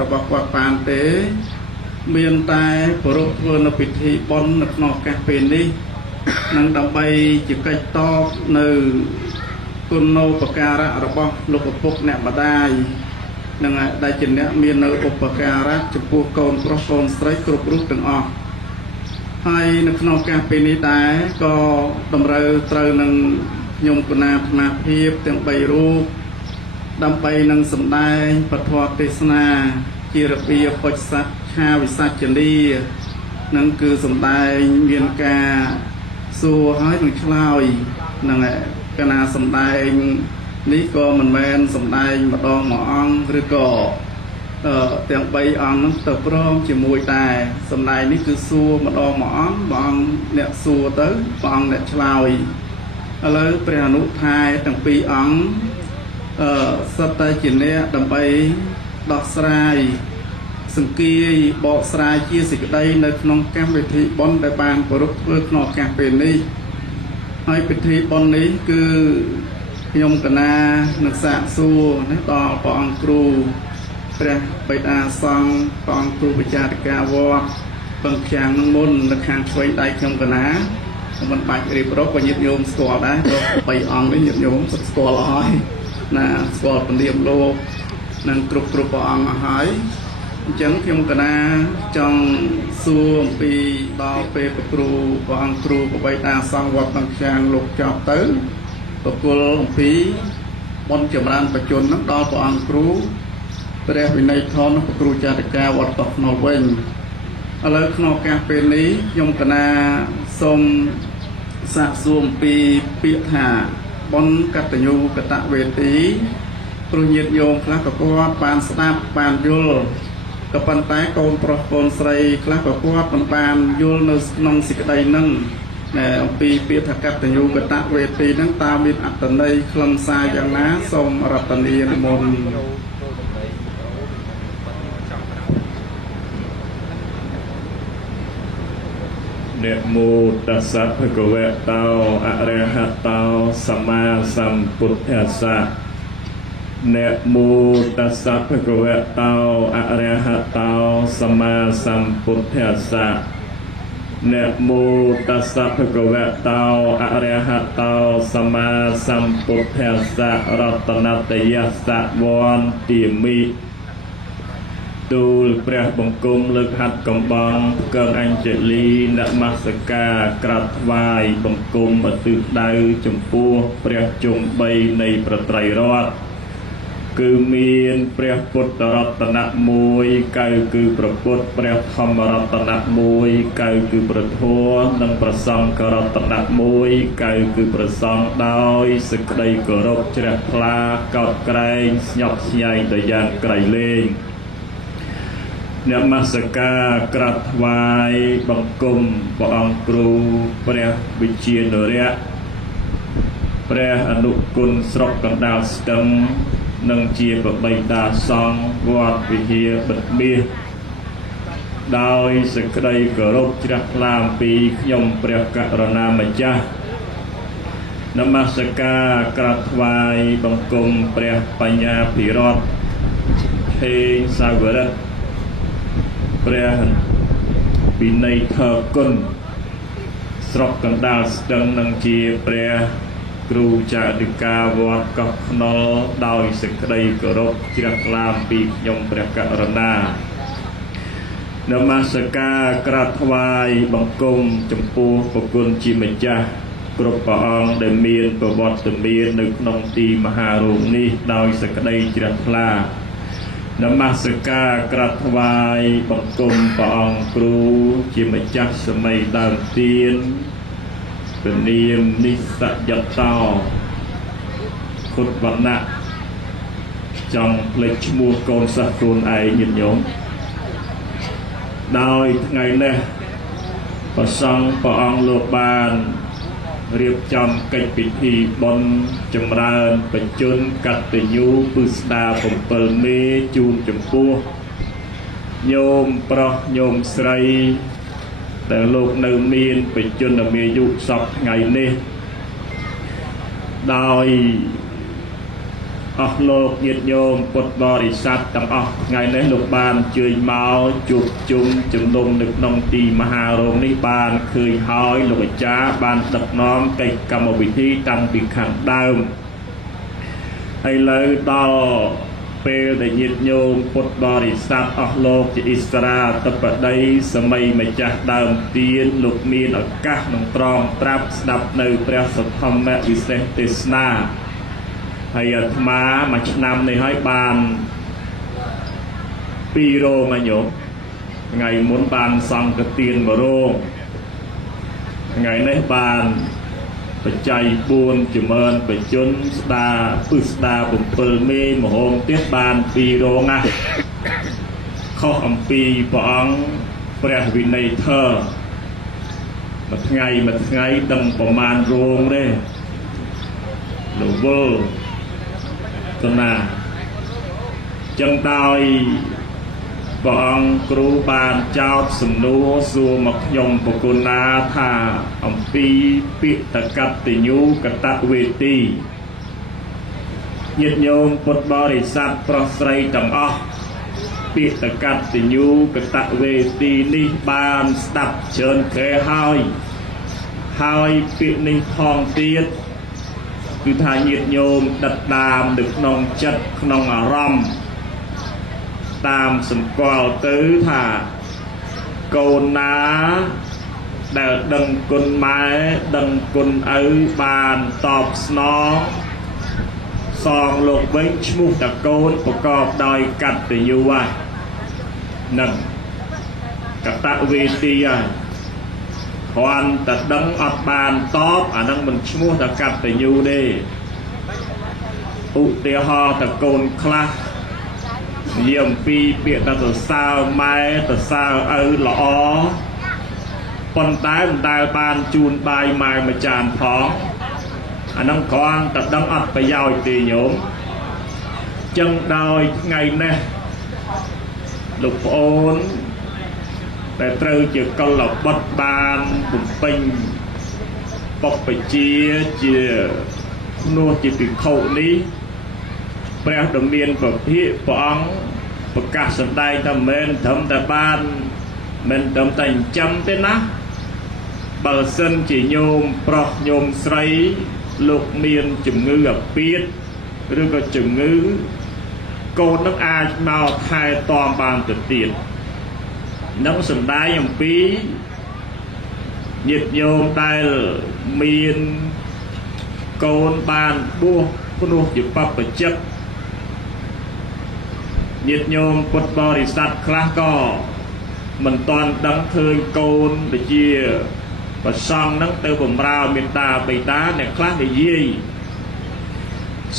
របស់គាត់បានទេមានតែប្រពធ្វើនៅពិធីបុណ្យនៅក្នុងឱកាសពេលនេះនឹងដើម្បីជាកិច្ចតបនៅគុណូបការៈរបស់លោកឪពុកអ្នកម្ដាយនឹងដែលជាអ្នកមាននៅឧបការៈចំពោះកូនប្រុសកូនស្រីគ្រប់រូបទាំងអស់ហើយនៅក្នុងឱកាសពេលនេះដែរក៏តម្រូវត្រូវនឹងខ្ញុំគណៈអាត្មាភាពទាំង3រូបដើម្បីនឹងសម្ដែងពធទេសនាជារបៀបពុទ្ធសាសនាវិសាចនីនឹងគឺសម្ដែងមានការសួរហើយនឹងឆ្លើយនឹងកណាសម្ដែងនេះក៏មិនមែនសម្ដែងម្ដងមួយអង្គឬក៏ទាំង3អង្គនឹងទៅព្រមជាមួយតែសម្ដែងនេះគឺសួរម្ដងមួយអង្គព្រះអង្គអ្នកសួរទៅព្រះអង្គអ្នកឆ្លើយឥឡូវព្រះអនុថែទាំង2អង្គសត្វតែជាអ្នកដើម្បីដោះស្រាយសង្គាយបកស្រាយជាសេចក្តីនៅក្នុងកម្មវិធីបុណ្យដែលបានប្រពធ្វើក្នុងឱកាសពេលនេះហើយពិធីបុណ្យនេះគឺខ្ញុំកណានឹងសាកសួរណាដល់ព្រះអង្គគ្រូព្រះបិតាសង្ឃព្រះអង្គគ្រូបច្ចាតិកាវត្តពឹងខាងនឹងមុននៅខាងឆ្វេងដៃខ្ញុំកណាមិនបាច់រៀបរាប់ក៏ញាតិញោមស្គាល់ដែរព្រោះ3អង្គនេះញាតិញោមស្គាល់អស់ហើយណាស្គាល់ពលាមលោកនឹងគ្រប់ព្រះអង្គហើយអញ្ចឹងខ្ញុំកណាចង់សួរអំពីដល់ពេលព្រះគ្រូព្រះអង្គគ្រូបបិតាសង្ឃវត្តទាំងខាងលោកចប់ទៅប្រគល់អំពីបុណ្យចម្រើនបច្ចុប្បន្ននឹងដល់ព្រះអង្គគ្រូព្រះវិន័យធម៌ព្រះគ្រូចាតិកាវត្តតោះនៅវិញឥឡូវក្នុងឱកាសពេលនេះខ្ញុំកណាសូមសាកសួរអំពីពាក្យថាបុណ្យកតញ្ញូកតវេទីព្រោះញាតិញោមខ្លះក៏គាត់បានស្ដាប់បានយល់ក៏ប៉ុន្តែកូនប្រុសកូនស្រីខ្លះក៏គាត់មិនបានយល់នៅក្នុងសេចក្តីហ្នឹងអំពីពាក្យថាកតញ្ញូកតវេទីហ្នឹងតើមានអត្ថន័យខ្លឹមសារយ៉ាងណាសូមរតនានិមន្តนะโมตัสสะภะคะวะโตอะระหะโตสัมมาสัมพุทธัสสะนะโมตัสสะภะคะวะโตอะระหะโตสัมมาสัมพุทธัสสะนะโมตัสสะภะคะวะโตอะระหะโตสัมมาสัมพุทธัสสะรัตนัตยัสสะวันติมิទូលព្រះបង្គំលើកហាត់កំបងកងអញ្ជលីនមស្ការក្រាបថ្វាយបង្គំឧទ្ទិសដៅចំពោះព្រះជន្ម3នៃប្រត្រៃរតន៍គឺមានព្រះពុទ្ធរតនៈ1 9គឺព្រះពុទ្ធព្រះធម្មរតនៈ1 9គឺព្រះធម៌និងព្រះសង្ឃរតនៈ1 9គឺព្រះសង្ឃដោយសេចក្តីគោរពជ្រះថ្លាកោតក្រែងស្ញប់ស្ញែងដោយយ៉ាងក្រៃលែងនមស្ការក្រាបថ្វាយបង្គំព្រះអង្គគ្រូព្រះវិជានរៈព្រះអនុគុណស្រុកកណ្ដាលស្ទឹងនិងជាបបិតាសង្ឃវត្តវិហារបិទមាសដោយសេចក្តីគោរពជ្រះថ្លាអំពីខ្ញុំព្រះករុណាម្ចាស់នមស្ការក្រាបថ្វាយបង្គំព្រះបញ្ញាភិរតហេសាវរិទ្ធព្រះវិន័យធគុណស្រុកកណ្ដាលស្ទឹងនិងជាព្រះ គ្រូចារិកាវត្តកោះខ្នុរដោយសេចក្តីគោរពជ្រះថ្លាពីខ្ញុំព្រះករុណានមស្ការក្រាបថ្វាយបង្គំចំពោះព្រះគុណជាម្ចាស់គ្រប់ព្រះអង្គដែលមានប្រវត្តិមាននៅក្នុងទីមហារោងនេះដោយសេចក្តីជ្រះថ្លានមស្ការក្រាបថ្វាយបង្គំព្រះអង្គគ្រូជាម្ចាស់សម័យដើមទៀនព្រះនាមនិស្សយតោគុតវណ្ណៈចង់ផ្លេចឈ្មោះកូនសិស្សខ្លួនឯងញាតិញោមដោយថ្ងៃនេះព្រះសង្ឃព្រះអង្គលោកបានរៀបចំកិច្ចពិធីបុណ្យចម្រើនបច្ចុប្បន្នកតញ្ញូពុស្ដា7មេជូនចំពោះញោមប្រុសញោមស្រីដែលលោកនៅមានបច្ចុប្បន្នមាយុសពថ្ងៃនេះដោយអស់លោកញាតិញោមពុទ្ធបរិស័ទទាំងអស់ថ្ងៃនេះលោកបានអញ្ជើញមកជួបជុំជំនុំនៅក្នុងទីមហារោងនេះបានឃើញហើយលោកអាចារ្យបានដឹកនាំកិច្ចកម្មវិធីតាំងពីខាងដើមហើយលើដល់ពេលដែលញាតិញោមពុទ្ធបរិស័ទអស់លោកជាឥស្រាតបតីសម័យម្ចាស់ដើមទៀនលោកមានឱកាសនឹងត្រង់ប្រាប់ស្ដាប់នៅព្រះសទ្ធម្មវិសេសទេសនាហើយអាត្មាមួយឆ្នាំនេះហើយបាន2រោងអាញោមថ្ងៃមុនបានសង្ឃទាន1រោងថ្ងៃនេះបានបច្ច័យ4ចម្រើនបច្ចុប្បន្នស្ដាពុស្ដា7មេមហោងទៀតបាន2រោងណាខុសអំពីព្រះអង្គព្រះវិន័យធរមួយថ្ងៃដឹងប្រមាណរោងទេលោកវល់ទៅណាចឹងដោយព្រះអង្គគ្រូបានចោទសំណួរសួរមកខ្ញុំបកុណាថាអំពីពាក្យតកតញ្ញូកតវេទីញាតិញោមពុទ្ធបរិស័ទប្រុសស្រីទាំងអស់ពាក្យតកតញ្ញូកតវេទីនេះបានស្ដាប់ច្រើនក្រែហើយពាក្យនេះផងទៀតគឺថាញាតិញោមដិតដាមនៅក្នុងចិត្តក្នុងអារម្មណ៍តាមសម្គាល់ទៅថាកូនណាដែលដឹងគុណម៉ែដឹងគុណឪបានតបស្នងសងលោកវិញឈ្មោះតកូនប្រកបដោយកតញ្ញូហើយនឹងកតវេទីហើយគ្រាន់តែដឹងអត់បានតបអានឹងមិនឈ្មោះតកតញ្ញូទេឧទាហរណ៍តកូនខ្លះនិយាយអំពីពាក្យតសើម៉ែតសើឪល្អប៉ុន្តែមិនដែលបានជូនបាយម៉ែមួយចានផងអានឹងគ្រាន់តែដឹងអត់ប្រយោជន៍ទេញោមចឹងដោយថ្ងៃនេះលោកប្អូនដែលត្រូវជាកុលបុត្របានបំពេញបុព្វជាជានោះជាភិក្ខុនេះព្រះដ៏មានពភិព្រះអង្គប្រកាសសម្ដែងថាមិនត្រឹមតែបានមិនត្រឹមតែចិញ្ចឹមទេណាបើសិនជាញោមប្រុសញោមស្រីលោកមានជំងឺអាពាធឬក៏ជំងឺកូននឹងអាចមកថែទាំបានទៅទៀតនឹងសម្ដែងអំពីញាតិញោមដែលមានកូនបានបួសព្រោះជាបព្វជិតញាតិញោមពុទ្ធបរិស័ទខ្លះក៏មិនតាន់ដឹងឃើញកូនដូចជាប្រសង់នឹងទៅបំរើមេត្តាបិតាអ្នកខ្លះនិយាយ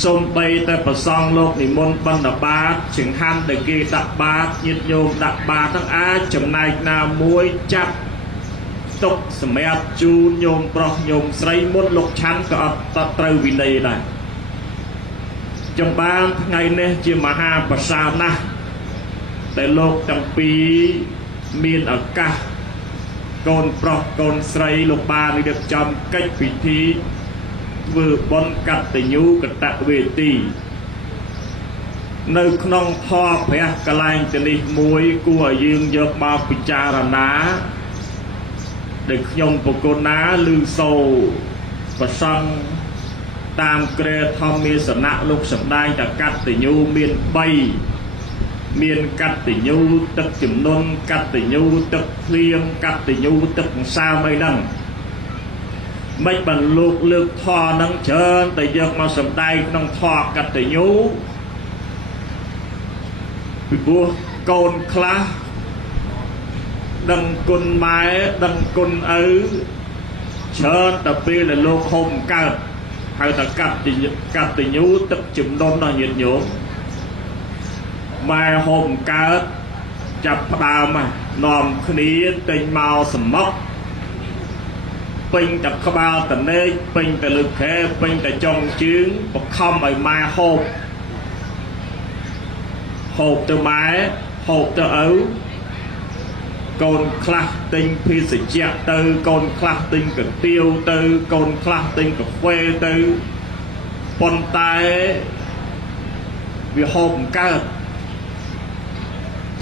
សូម្បីតែប្រសង់លោកនិមន្តបណ្ឌបាតចង្ហាន់ដែលគេដាក់បាតញាតិញោមដាក់បាតទាំងអាចចំណែកណាមួយចាត់ទុកសម្រាប់ជូនញោមប្រុសញោមស្រីមុនលោកឆាន់ក៏អត់ត្រូវវិន័យដែរចំបានថ្ងៃនេះជាមហាប្រសើរណាស់តែលោកទាំងពីរមានឱកាសកូនប្រុសកូនស្រីលោកបានរៀបចំកិច្ចពិធីធ្វើបុណ្យកតញ្ញូកតវេទីនៅក្នុងធម៌ព្រះកលែងទៅនេះមួយគួរឲ្យយើងយកមកពិចារណាដែលខ្ញុំបកុណាឮសូរប្រសង់ តាមក្រែធម្មមានសណៈលោកសំដែងតកតញ្ញូមាន3មានកតញ្ញូទឹកចំនួនកតញ្ញូទឹកភ្លៀងកតញ្ញូទឹកសើមអីហ្នឹងមិនបានលោកលើកធម៌ហ្នឹងច្រើនតែយកមកសំដែងក្នុងធម៌កតញ្ញូពីព្រោះកូនខ្លះដឹងគុណម៉ែដឹងគុណឪច្រើនតែពេលដែលលោកហុំកើតហៅថាកតញ្ញូទឹកចំនួនដល់ញាតិញោមម៉ែហុំកើតចាប់ផ្ដើមនាំគ្នាទិញមកសមុកពេញតែក្បាលតនេកពេញតែលើខែពេញតែចុងជើងបខំឲ្យម៉ែហូបទៅម៉ែហូបទៅឪកូនខ្លះទិញភេសជ្ជៈទៅកូនខ្លះទិញកាទៀវទៅកូនខ្លះទិញកាហ្វេទៅប៉ុន្តែវាហូបកើត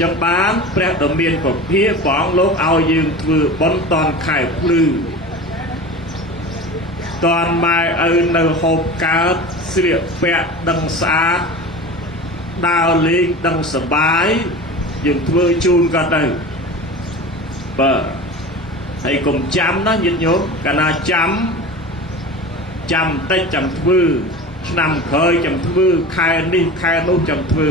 ចឹងបានព្រះដ៏មានពភាព្រះអង្គលោកឲ្យយើងធ្វើបុណ្យតនខែភ្លឺតនម៉ែឪនៅហូបកើតស្លៀកពាក់ដឹងស្អាតដើរលេងដឹងសប្បាយយើងធ្វើជូនគាត់ទៅបាទហើយកុំចាំណាញាតិញោមកាលណាចាំតិចចាំធ្វើឆ្នាំក្រោយចាំធ្វើខែនេះខែនោះចាំធ្វើ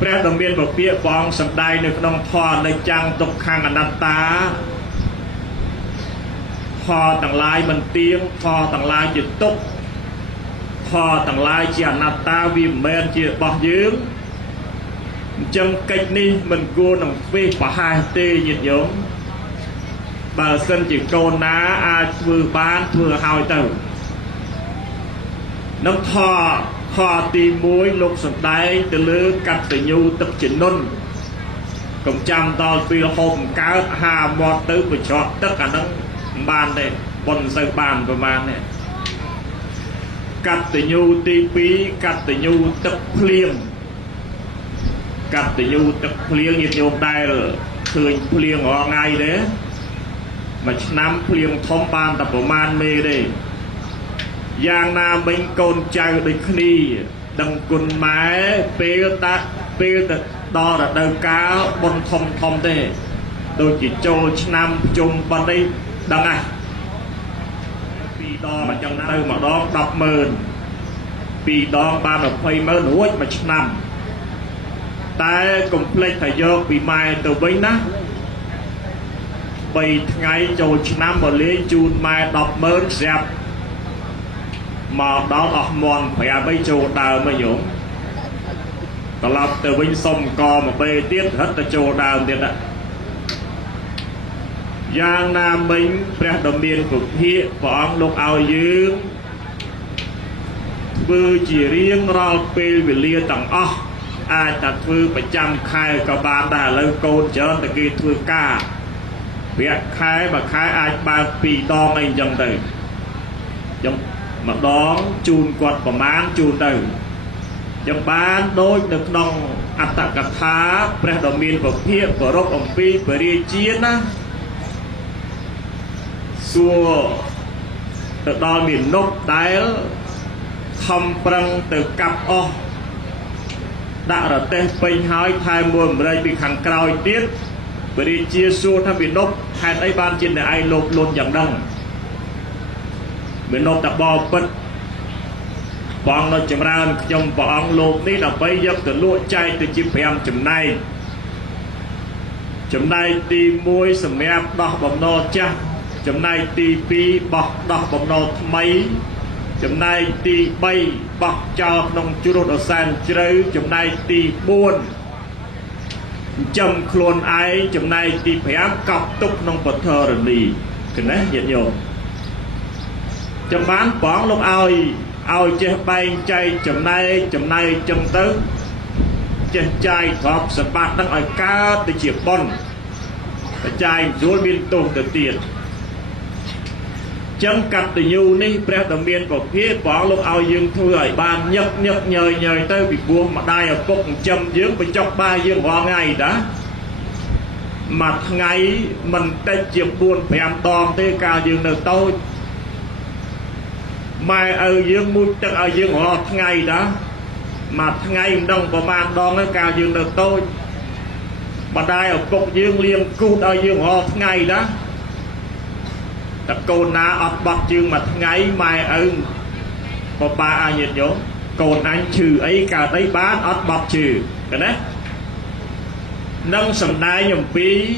ព្រះដ៏មានពភាព្រះអង្គសម្ដែងនៅក្នុងធម៌នៃចាំងទុក្ខំអនត្តាធម៌ទាំងឡាយមិនទៀងធម៌ទាំងឡាយជាទុក្ខធម៌ទាំងឡាយជាអនត្តាវាមិនមែនជារបស់យើងអញ្ចឹងកិច្ចនេះមិនគួរនឹងធ្វើប្រហែសទេញាតិញោមបើសិនជាកូនណាអាចធ្វើបានធ្វើឲ្យទៅនឹងធម៌ទី1លោកសំដែងទៅលើកតញ្ញូទឹកជំនន់កុំចាំដល់ពេលហូបកើតហាមាត់ទៅបញ្ច្រកទឹកអាហ្នឹងមិនបានទេប៉ុនសូវបានប្រហែលទេកតញ្ញូទី2កតញ្ញូទឹកភ្លៀងកតញ្ញូទឹកភ្លៀងញាតិញោមដែលឃើញភ្លៀងរាល់ថ្ងៃទេមួយឆ្នាំភ្លៀងធំបានតែប្រមាណមេទេយ៉ាងណាមិញកូនចៅដូចគ្នាដឹងគុណម៉ែពេលទៅដល់រដូវកាលបុណ្យធំទេដូចជាចូលឆ្នាំជុំប៉ុណ្ណេះដឹងហ่ะ2ដងអញ្ចឹងទៅម្ដង 100000 2ដងបាន 200000 រួចមួយឆ្នាំតែកុំភ្លេចថាយកពីម៉ែទៅវិញណា3ថ្ងៃចូលឆ្នាំមកលេងជូនម៉ែ 100000 ស្រាប់មកដល់អស់មន់5បីចូលដើមមកញោមត្រឡប់ទៅវិញសុំកមកពេលទៀតរត់ទៅចូលដើមទៀតយ៉ាងណាមិញព្រះដ៏មានពភាព្រះអង្គលោកឲ្យយើងធ្វើជារៀងរាល់ពេលវេលាទាំងអស់អាចតែធ្វើប្រចាំខែក៏បានដែរឥឡូវកូនច្រើនតែគេធ្វើការវគ្គខែមួយខែអាចបើក2ដងអីអញ្ចឹងទៅចឹងម្ដងជូនគាត់ប្រមាណជូនទៅចឹងបានដូចនៅក្នុងអត្តកថាព្រះដ៏មានពភាប្ររពអំពីពរាជាណាសួរទៅដល់មាននប់ដែលខំប្រឹងទៅកាប់អស់ដាក់រទេះពេញហើយថែមួយអំរែកពីខាងក្រោយទៀតពរាជាសួរថាមាននប់ហេតុអីបានជាអ្នកឯងលោកលន់យ៉ាងហ្នឹងមាននប់តបពិតព្រះអង្គនៅចម្រើនខ្ញុំព្រះអង្គលោកនេះដើម្បីយកទៅលក់ចែកទៅជា5ចំណែកទី1សម្រាប់ដោះបំណុលចាស់ចំណែកទី2ដោះបំណុលថ្មីចំណែកទី3បោះចោលក្នុងជ្រោះដ៏សែនជ្រៅចំណែកទី4ចំខ្លួនឯងចំណែកទី5កប់ទុកក្នុងពធរណីគណេះញាតិញោមចំបានព្រះអង្គលោកឲ្យចេះបែងចែកចំណែកចឹងទៅចេះចាយទ្រព្យសម្បត្តិនឹងឲ្យកើតទៅជាបុណ្យបច្ច័យជួលមានទោសទៅទៀតចឹងកតញ្ញូនេះព្រះដ៏មានពភាព្រះអង្គលោកឲ្យយើងធ្វើឲ្យបានញឹកញយទៅពីព្រោះម្ដាយឪពុកចិញ្ចឹមយើងបញ្ចុកបាយយើងរាល់ថ្ងៃតាមួយថ្ងៃមិនតិចជា4-5 ដងទេកាលយើងនៅតូច mai ở dương mũi tức ở dương họ ngày đó mà ngày đông của bạn đón nó cao dương được tôi mà đai ở cục dương liên cút ở dương họ ngày đó tập cô na ọt bọt dương mà ngày mai ở có ba ai nhiệt nhớ còn anh trừ ấy cả đấy bán ọt bọt trừ cái đấy nâng sầm đai nhầm phí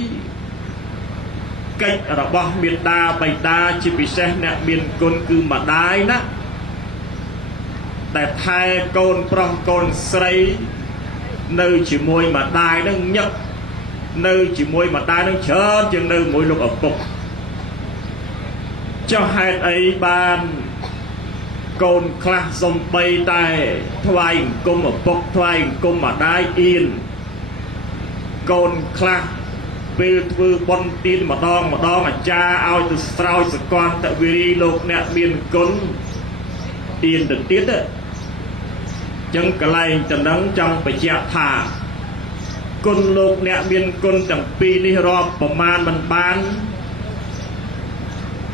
cách ở đó miền đa bày đa chỉ bị xe nè miền côn cư mà đai đóแต่ไทยโกนปรองโกนใส่nơi chỉ môi mà đai nó nhấp nơi chỉ môi mà đai nó chớn chừng nơi môi lục ở cục cho hai ấy ban côn khla dòng bay tay thoai cung ở cục thoai cung mà đai yên côn khla về vừa bon tin mà đong mà cha ao từ sau từ con tại vì lục nè miền côn tiền được tiết đấy chân cái này chân đắng trong phải chẹt thả côn lục nè miền côn chẳng pi đi rọpประมาณมันbán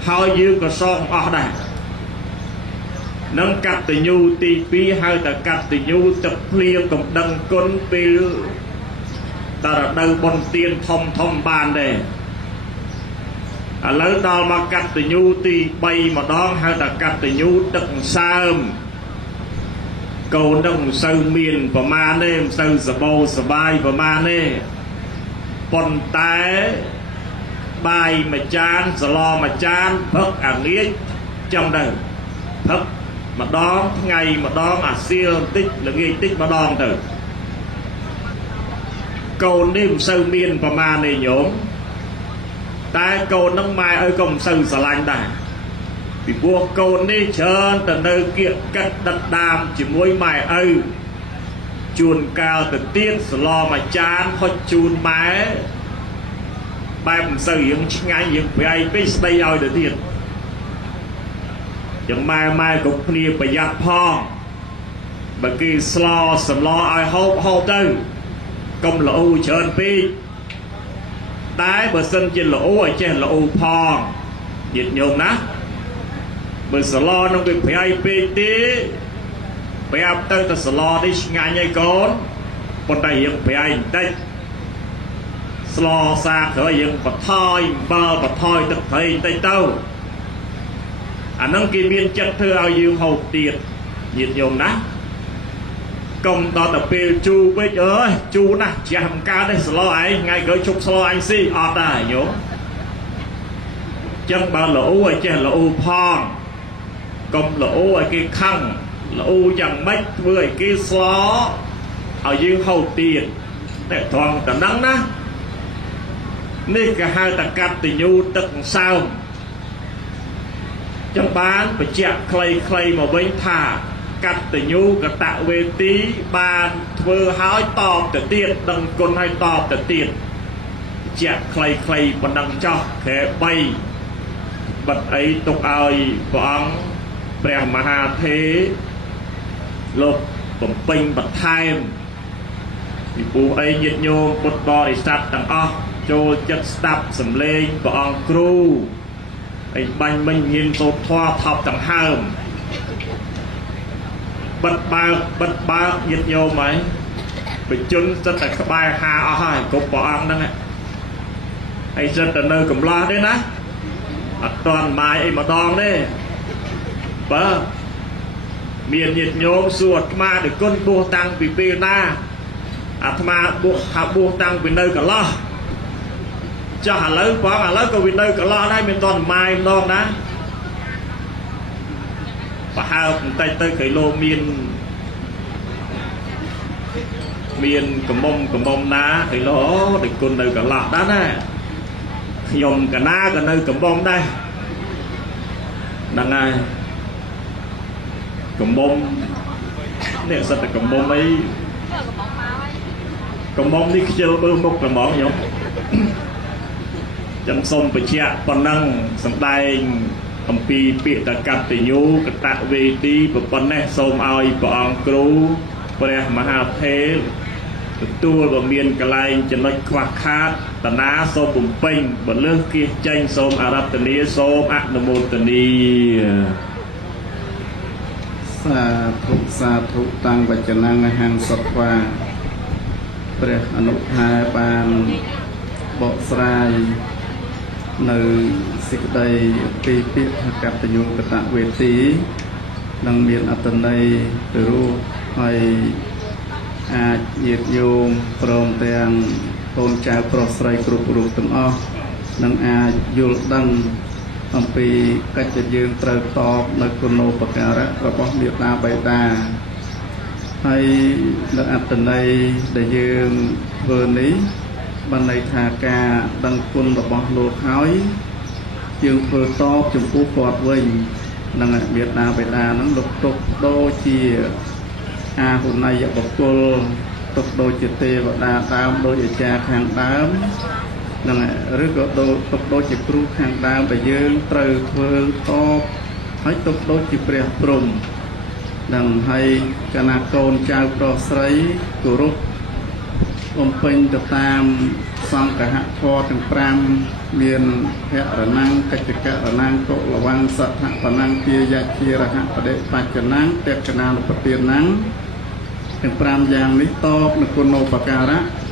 hơi dư có song ở đây nâng cắt từ nhu tì pi hơi ta cắt từ nhu tập liên cộng đăng côn pi ta là đâu bon tiền thông bàn đây lấy đó mà cắt từ nhu tì bay mà đó hơi ta cắt từ nhu đựng sam cầu đông sâu miềnประมาณนี้sâuสบายประมาณนี้ปนแต่ใบมาจานสลอมาจานพักอ่างนี้จำได้พักมาดองไงมาดองเซียtích là nghe tíchมาดองtừ cầu đêm sâu miềnประมาณนี้โยมแต่cầuน้องไม้เอ้ยกงsâuสลายได้vì vua côn đi trơn từ nơi kia cắt đặt đàm chỉ môi mày ư chuồn cao từ tiên lo mà chán thôi chuồn mái bài mình sử dụng ngay những cái biết đây rồi được tiền chẳng mai cũng nhiều phải giặt phong bởi khi lo ai hô tư công lỗ trơn pi tái bờ sân trên lỗ ở trên lỗ phong nhiệt nhôm nát bởi sở lo nó bị phải ai bê tế phải áp tới ta sở lo đi ngay nhai con còn đây hiện phải ai đây sở lo xa khởi hiện và thôi thực thời tay tâu nâng kỳ miên chất thưa ao dương hầu tiệt nhiệt nhôm nát công đó tập bê chu với ơi chu nè chị hầm ca đây sở lo ấy ngay gửi chục sở lo anh si ọt à nhổ chân bà lỗ ở trên lỗ phong công lỗ ở cái khăn lỗ chẳng mấy với cái xó ở dương hậu tiền để toàn tận đắng đó nên cả hai ta cắt từ nhu tận sao trong bán phải chẹt clay mà bên thả cắt từ nhu cả tạo về tí bàn vừa hói to từ tiền đằng con hay to từ tiền chẹt clay còn đằng cho kẻ bay bật ấy tục ai vọngព្រះមហាថេរលោកបំពេញបន្ថែមពីពូអីញាតិញោមពុទ្ធបរិស័ទទាំងអស់ចូលចិត្តស្ដាប់សំឡេងព្រះអង្គគ្រូអីបាញ់មិញហ៊ានសូត្រធម៌ថប់ដង្ហើមបិទបើកញាតិញោមហើយបញ្ជនសិតតែក្បែរហាអស់ហើយគ្រប់ព្រះអង្គហ្នឹងហើយសិតតែនៅកំឡោះទេណាអត់តាន់បាយអីម្ដងទេបើមានញាតិញោមសួរអាត្មាដូចគុណបួសតាំងពីពេលណាអាត្មាបួសតាំងពីនៅកន្លោះចាស់ឥឡូវក៏វានៅកន្លោះដែរមានតនម៉ាយម្ដងណាប្រហើបបន្តិចទៅគេលោមានកំមុំណាគេលោដូចគុណនៅកន្លោះដែរណាខ្ញុំកណាក៏នៅកំមុំដែរហ្នឹងហើយកំមុំនេះសិតតែកំមុំអីកំមុំនេះខ្ជិលមើលមុខត្មងខ្ញុំចាំសូមបញ្ជាក់ប៉ុណ្ណឹងសម្ដែងអំពីពាក្យតកតញ្ញូកតវេទីប៉ុណ្ណេះសូមឲ្យព្រះអង្គគ្រូព្រះមហាថេរទទួលបើមានកលែងចំណុចខ្វះខាតតាណាសូមបំពេញបើលើសគៀសចេញសូមអារតនីសូមអនុមោទនី សាធុតាំងវចនាងហាងសត្វាព្រះអនុថែបានបកស្រាយនៅសេចក្តីពីពាក្យថាកតញ្ញូកតវេទីនឹងមានអត្ថន័យទៅរូបហើយអាចញាតិញោមព្រមទាំងកូនចៅប្រុសស្រីគ្រប់រូបទាំងអស់នឹងអាចយល់ដឹងអំពីកិច្ចយើងត្រូវតបនៅគុណូបការៈរបស់មេត្តាបិតាហើយនៅអត្ថន័យដែលយើងធ្វើនេះបានន័យថាការដឹងគុណរបស់លោកហើយយើងធ្វើតបចំពោះគាត់វិញនឹងមេត្តាបិតានឹងលោកទុកដូចជាអាហុណយបុគ្គលទុកដូចជាទេវតាដើមដូចអាចារ្យខាងដើមនឹងឬក៏ទុកដូចជាគ្រូខាងដើមដែលយើងត្រូវធ្វើតបហើយទុកដូចជាព្រះព្រំនឹងហើយគណៈកូនចៅប្រុសស្រីគោរពបំពេញទៅតាមសង្ឃហធម៌ទាំង5មានភរណੰកិច្ចករណੰកុលវੰសដ្ឋបណੰទាយជារហបដិបច្ចណੰតេកណានុពទានੰទាំង5យ៉ាងនេះតបនៅគុណូបការៈ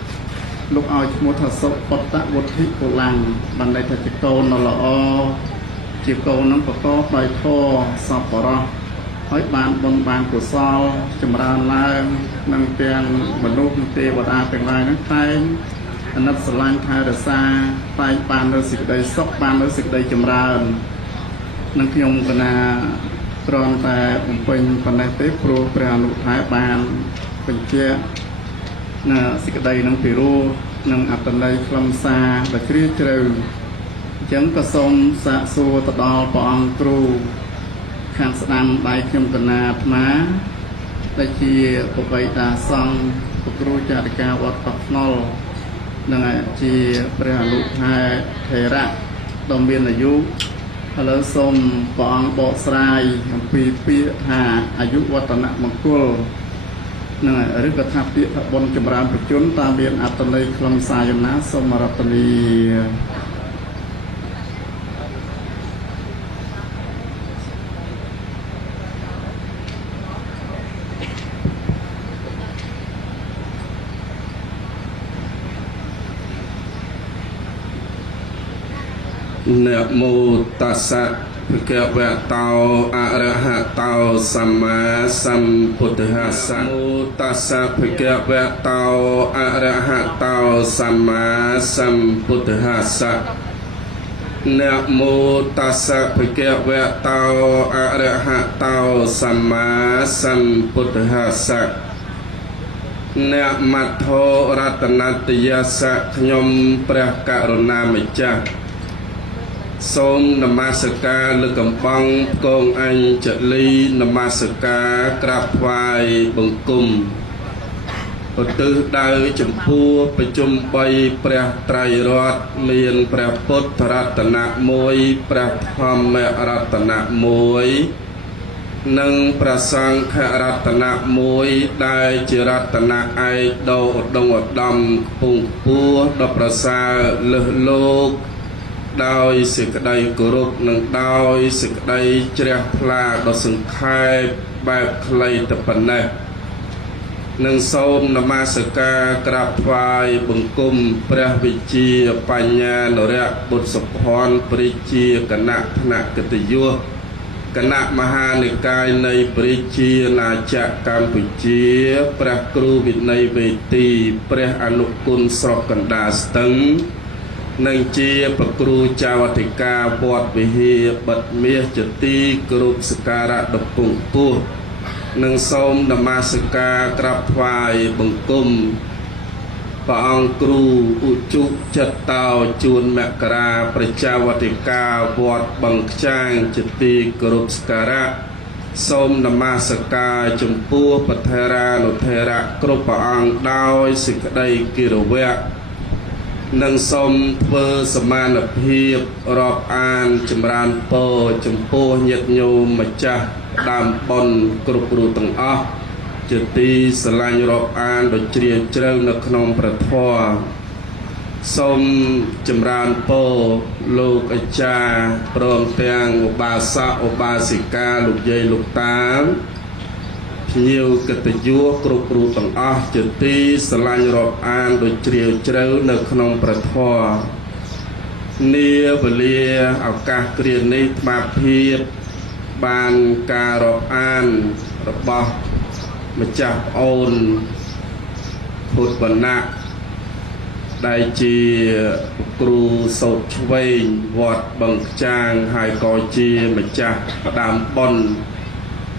លោកឲ្យឈ្មោះថាសុបតវុទ្ធិកុលាំងបានន័យថាជាកូនល្អជាកូននឹងប្រកបដោយធម៌សប្បុរសហើយបានបុណ្យបានកុសលចម្រើនឡើងនឹងទាំងមនុស្សទេវតាទាំងឡាយនឹងតែងអាណិតស្រឡាញ់ថែរក្សាតែងបាននៅសេចក្តីសុខបាននៅសេចក្តីចម្រើននឹងខ្ញុំកណាគ្រាន់តែបំពេញប៉ុណ្ណេះទេព្រោះព្រះអនុថែបានបញ្ជាក់នៅសេចក្តីនឹងពីរោះនឹងអត្តន័យខ្លឹមសារដ៏ជ្រាលជ្រៅអញ្ចឹងក៏សូមសាកសួរទៅដល់ព្រះអង្គគ្រូខាងស្ដាំដៃខ្ញុំកណាអាត្មាដែលជាពុបិតាសង្ឃពុគ្រូចារិកាវត្តកោះខ្នុរនិងជាព្រះអនុថែថេរៈដ៏មានអាយុឥឡូវសូមព្រះអង្គបកស្រាយអំពីពាក្យថាអាយុវឌ្ឍនមង្គលនឹងឬក៏ថាពាក្យថាបុណ្យចម្រើនប្រជជនតាមមានអត្ថន័យខ្លឹមសារយ៉ាងណាសូមរតនីนะโมตัสสะภะคะวะโตอะระหะโตสัมมาสัมพุทธัสสะนะโมตัสสะภะคะวะโตอะระหะโตสัมมาสัมพุทธัสสะนะโมตัสสะภะคะวะโตอะระหะโตสัมมาสัมพุทธัสสะนะมัทโธรัตนัตยัสสะខ្ញុំព្រះករុណាម្ចាស់សូមនមស្ការលើកកំបងកងអញ្ជលីនមស្ការក្រាបថ្វាយបង្គំឧទ្ទិសដោយចំពោះប្រជុំ3ព្រះត្រៃរតន៍មានព្រះពុទ្ធរតនៈ1ព្រះធម្មរតនៈ1និងព្រះសង្ឃរតនៈ1ដែលជារតនៈឯកដ៏ឧត្តមឧត្តមខ្ពង់ខ្ពស់ដ៏ប្រសើរលើសលោកដោយសេចក្តីគោរពនិងដោយសេចក្តីជ្រះថ្លាដ៏សង្ខេបបែបខ្លីតែប៉ុណ្ណេះនិងសូមនមស្ការក្រាបថ្វាយបង្គំព្រះវិជាបញ្ញានរៈបុត្រសុភ័ណ្ឌព្រះជាគណៈថ្នាក់កិត្តិយសគណៈមហានិកាយនៃព្រះជាណាចក្រកម្ពុជាព្រះគ្រូវិន័យវេទីព្រះអនុគុណស្រុកកណ្ដាលស្ទឹងនិងជាប្រគ្រូចៅអធិការវត្តវិហារបិទមាសជាទីគោរពសក្ការៈដ៏ពងពោះនិងសូមនមស្ការក្រាបថ្វាយបង្គំព្រះអង្គគ្រូឧជុចិត្តតោជួនមករាប្រជាវតិកាវត្តបឹងខ្ចាងជាទីគោរពសក្ការៈសូមនមស្ការចំពោះបថេរានុថេរៈគ្រប់ព្រះអង្គដោយសេចក្តីគិរវៈនិងសូមធ្វើសមានភាពរាប់អានចម្រើនពរចំពោះញាតិញោមម្ចាស់ដើមបុណ្យគ្រប់រូបទាំងអស់ជាទីស្រឡាញ់រាប់អានដ៏ជ្រាលជ្រៅនៅក្នុងព្រះធម៌សូមចម្រើនពរលោកអាចារ្យព្រមទាំងឧបាសកឧបាសិកាលោកយាយលោកតា ភ្ញៀវកិត្តិយសគ្រប់រូបទាំងអស់ជាទីស្រឡាញ់រាប់អានដោយជ្រាលជ្រៅនៅក្នុងព្រះធម៌នាវេលាឱកាសគ្រានេះថ្មភាពបានការរាប់អានរបស់ម្ចាស់ប្អូនពុទ្ធវណ្ណៈដែលជាគ្រូសូត្រឆ្វេងវត្តបឹងខ្ចាងហើយក៏ជាម្ចាស់ផ្ដាំបុណ្យ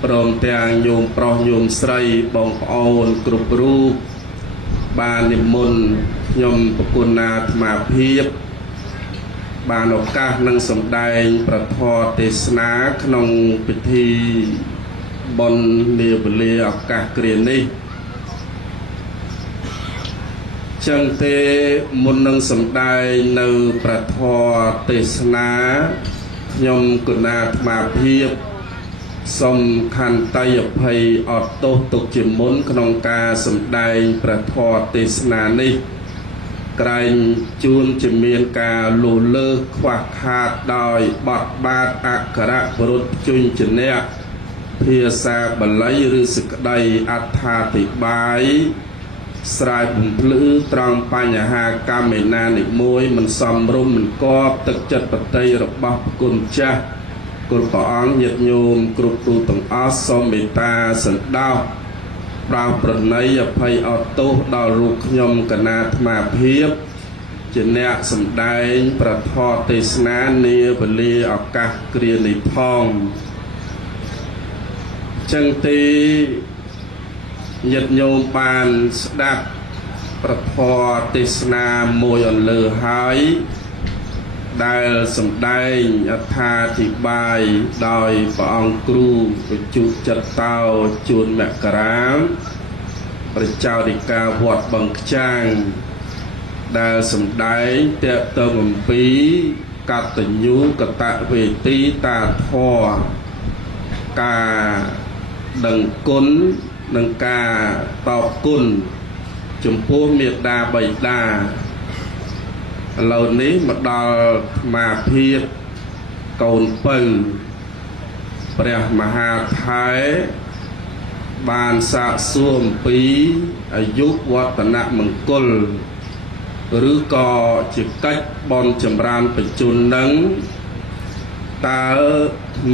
ព្រមទាំងញោមប្រុសញោមស្រីបងប្អូនគ្រប់រូបបាននិមន្តខ្ញុំប្រគុណអាត្មាភាពបានឱកាសនឹងសម្ដែងប្រធមទេសនាក្នុងពិធីបុណ្យនាវេលាឱកាសគ្រានេះចឹងទេមុននឹងសម្ដែងនៅប្រធមទេសនាខ្ញុំគុណអាត្មាភាពសូមខន្តីអភ័យអត់ទោសទុកជាមុនក្នុងការសម្ដែងប្រធមទេសនានេះក្រែងជួនជាមានការលួសលើសខ្វះខាតដោយបទបាទអក្ខរពុរុតជញ្ជនៈភាសាបាលីឬសេចក្តីអត្ថាធិប្បាយស្រ័យបំភ្លឺត្រង់បញ្ហាកម្មមេណានិមួយមិនសមរម្យមិនគប់ទឹកចិត្តបតីរបស់គុណចាស់គុណព្រះអង្គញាតិញោមគ្រប់ទូទាំងអស់សូមមេត្តាសន្តោសប្រោសប្រណីអភ័យអត់ទោសដល់រូបខ្ញុំកណាអាត្មាភាពជាអ្នកសម្ដែងប្រធមទេសនានាវេលាឱកាសគ្រានេះផងចឹងទេញាតិញោមបានស្ដាប់ប្រធមទេសនាមួយអន្លើហើយដែលសម្ដែងអត្ថាធិប្បាយដោយព្រះអង្គគ្រូបញ្ជុចិត្តតោជួនមករាមព្រះចៅរិកាវត្តបឹងខ្ចាងដែលសម្ដែងតេតងអំពីកតញ្ញូកតវេទីតាធម៌ការដឹងគុណនិងការតបគុណចំពោះមេត្តាបិតាឥឡូវនេះមកដល់អាត្មាភាពកូនពៅព្រះមហាថែបានសាកសួរអំពីអាយុវឌ្ឍនមង្គលឬក៏ជាកិច្ចបន់ចម្រើនបញ្ជូននឹងតើ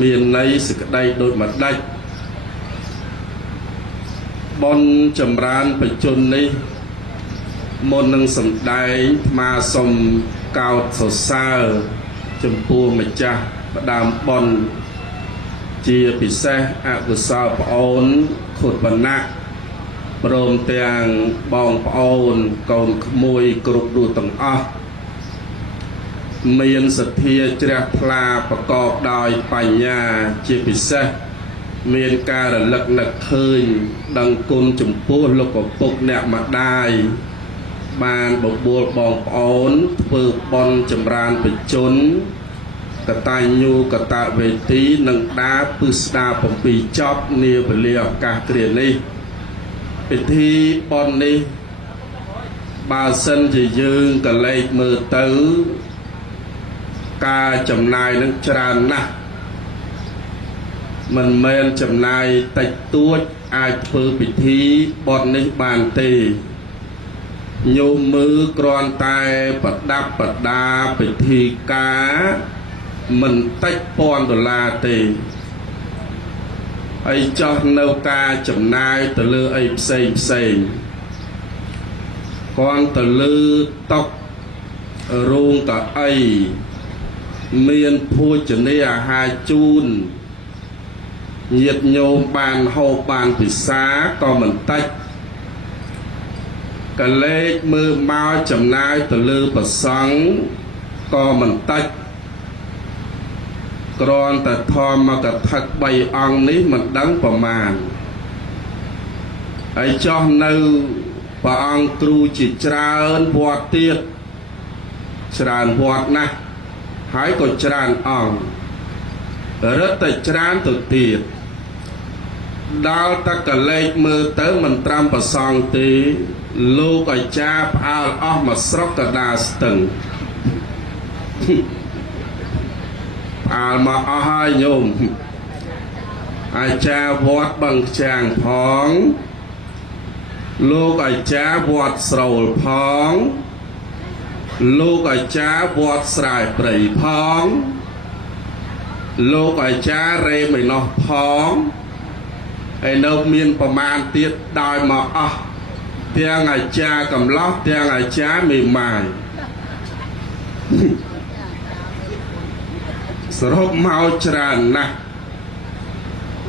មានន័យសេចក្តីដូចម្ដេចបន់ចម្រើនបញ្ជូននេះមុននឹងសម្ដែងអាត្មាសូមកោតសរសើរចំពោះម្ចាស់ផ្ដាំបុណ្យជាពិសេសអកុសលប្អូនខុតវណ្ណៈព្រមទាំងបងប្អូនកូនក្មួយគ្រប់រូបទាំងអស់មានសទ្ធាជ្រះថ្លាប្រកបដោយបញ្ញាជាពិសេសមានការរលឹកនឹកឃើញដឹងគុណចំពោះលោកឪពុកអ្នកម្ដាយបានបបួលបងប្អូនធ្វើបុណ្យចម្រើនបញ្ជូនកតញ្ញូកតវេទីនិងដាពឹស្ដា7ចប់នាវេលាឱកាសគ្រានេះពិធីបុណ្យនេះបើសិនជាយើងកលែកមើលទៅការចំណាយនឹងច្រើនណាស់មិនមែនចំណាយតិចតួចអាចធ្វើពិធីបុណ្យនេះបានទេញោមមើលគ្រាន់តែប្រដាប់ប្រដាពិធីការមិនតិច$1000ទេហើយចោះនៅការចំណាយទៅលើអីផ្សេងគ្រាន់ទៅលើតុរោងកៅអីមានភោជនីយអាហារជូនញាតិញោមបានហូបបានពិសាក៏មិនតិចកលេចមើលមកចំណាយទៅលើប្រសង់ក៏មិនតិចគ្រាន់តែធម្មកថា3អង្គនេះមិនដឹងប្រមាណហើយចោះនៅព្រះអង្គគ្រូជាច្រើនវត្តទៀតច្រើនវត្តណាស់ហើយក៏ច្រើនអង្គរឹតតែច្រើនទៅទៀតដល់តែកលេចមើលទៅមិនត្រាំប្រសងទេលោកអាចារ្យផ្អើលអស់មកស្រុកកដាស្ទឹងផ្អើលមកអស់ហើយញោម อาจารย์วัดบางจางพ้องลูกอาจารย์วัดสรลพ้องลูกอาจารย์วัดสายปรีพ้องลูกอาจารย์เรไม่นอพ้องไอ้นกมีนประมาณเตียดดอยมาเตียงอาจารย์กำลังเตียงอาจารย์ไม่มาสรุปเมาจรานะ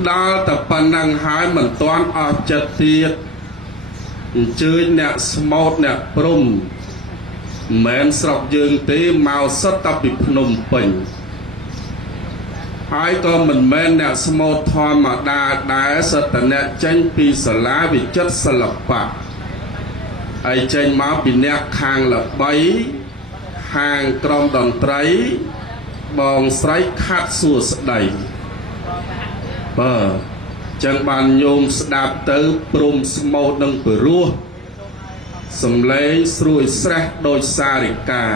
ดาวแต่ปนังหายเหมือนตอนออกจะเตียดจืดเนี่ยสมอดเนี่ยปรุมเหมือนสระยืนตีเมาสตบิพนมปิงหายก็เหมือนแม่เนี่ยสมอดทอมาดาได้สตเนี่ยเจนปีสลาวิจัดสลับปะไอเจนมาปีเนี่ยคางละใบห่างกรองดอนไตรบองไซคัดสูสใดจังบานโยมสดาบเตอปรุมสมอดังเปรัวสำเร็จสรุยแสรโดยสาริกา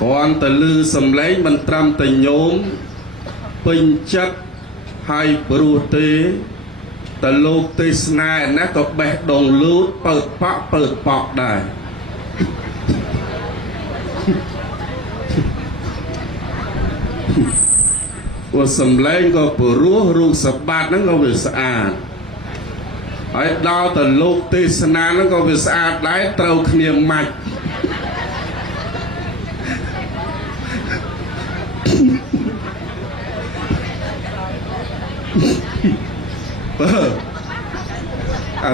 ก่อนแต่ลือสำเร็จมันตรำแต่โยมปิญจัดให้ปรุเตแต่โลกเตสนานะก็แบกดงลูดเปิดปอกได้ว่าสำเร็จก็ปรัวรูสบัดนั่นก็วิสะอาดไอ้ดาวแต่โลกเตสนานั่นก็วิสะอาดได้เต้าเขียมมัด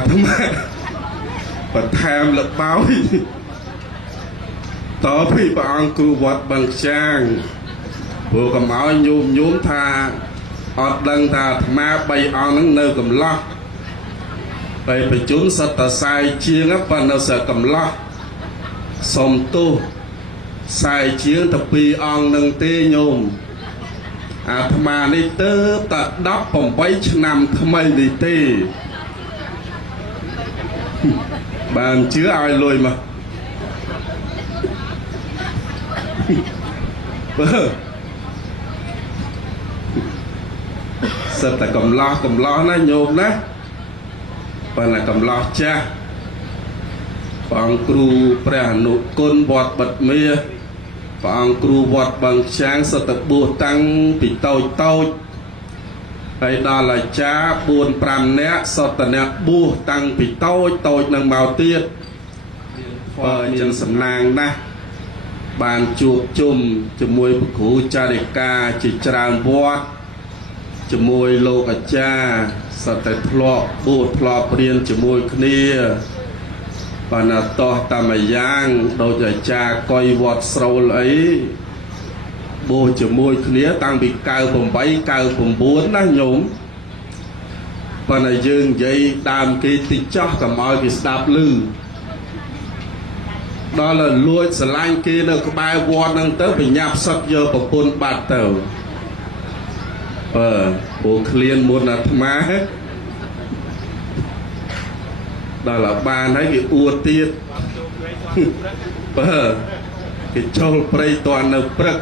ทำไมปัดแทมละเป้าต่อพี่ปางกูวัดบางช่างพวกกำเอายุ่มทาอดดังทาธรรมะใบอ่อนนั่งเนื้อกำลักไปจุนสัตย์สายเชียงปันเอาเสกำลักสมตู้สายเชียงตะปีอ่อนนั่งเตยโยมอาธรรมาในเตอตัดดับผมไว้ชนำทำไมดีเตบานเชื้ออะไรเลยมาสัตย์กำล้อนะโยมนะปนกำล้อจ้าฟังครูพระนุกลบอดบัดเมียฟังครูบอดบางช้างสัตย์บูตั้งปีเต้าไอ้ดาลจ้าบุญปรามเนี้ยสัตย์เนี้ยบูตั้งปีเต้านังเมาเตียดเปิดจังสำนางนะบานจูบจุ่มจมวยผู้ขู่จาริกาจิตรางบวชจมวยโลกจาสัตย์ทลอบูทลอเปลี่ยนจมวยคเนียปานาตอตามายางโดยจากอยวัดสโลไอโบจมวยคเนียตั้งปีเก้าผมไปเก้าผมบุญนะโยมปานายืงยัยตามกีติจ้ากับมอยกิสดาบลือđó là lùi sờ lanh kia nó có bài vọt năng tới bị nhập sập giờ của côn bát tàu bộ liên muốn là má hết đó là ba nói cái ua tiết cái châu prey toàn là prek